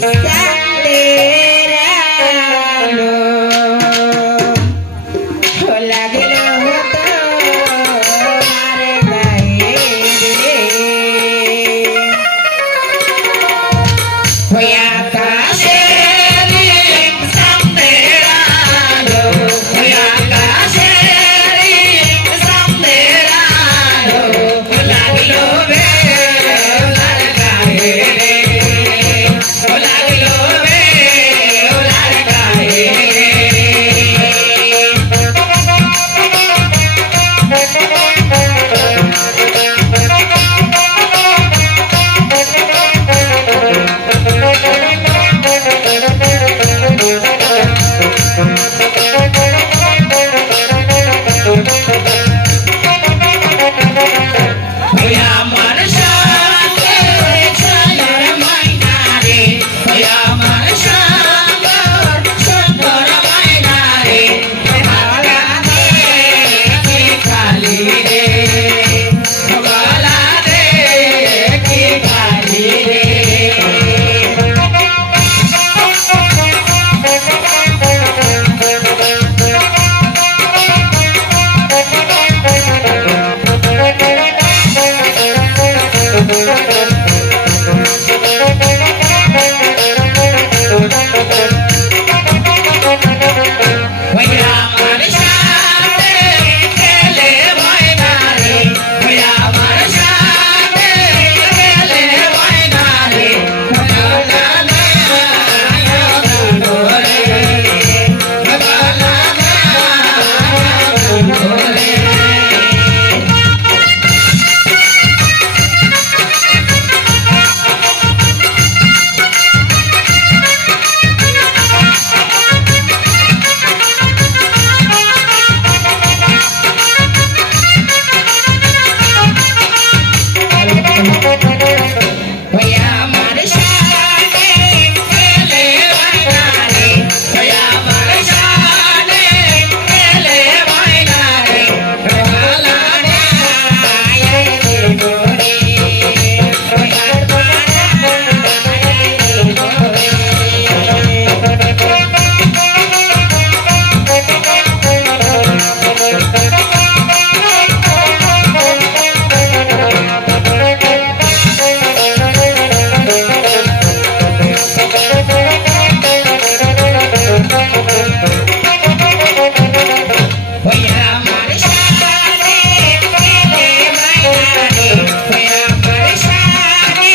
চাঁদের আলো লাগলো তোমার গায়ে রে। ওই আকাশের চাঁদের আলো, ওই আকাশের চাঁদের আলো লাগলো রে ওলার গায়ে রে, ও লাগলো রে ওলার গায়ে রে। ওই আমার সঙ্গে ছায়ার ময়না রে, ওই আমার সঙ্গে সুন্দর ময়না রে, গলা দে কি খালি রে, গলা দে কি খালি রে। ওই আমার সাথে খেলে ময়না রে, ওই আমার সাথে খেলে ময়না রে, গলা দে গানো রে, গলা দে গানো রে। ওই আমার সাথে খেলে ময়না রে, ওই আমার সাথে খেলে ময়না রে, গলা দে গানো রে, গলা দে গানো রে। ওই আমার সাথে খেলে ময়না রে, ওই আমার সাথে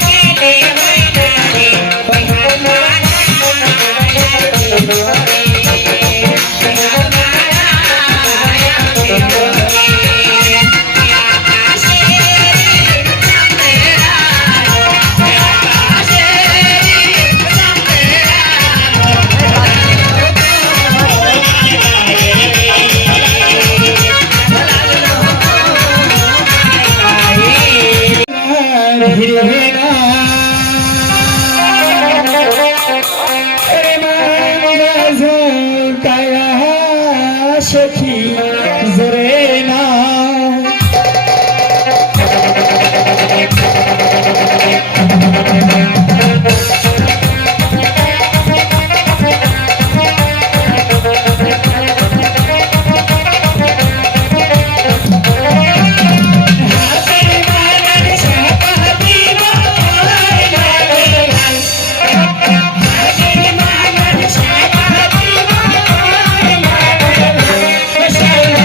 খেলে ময়না রে, ওই আমার সখী জোরে না Shall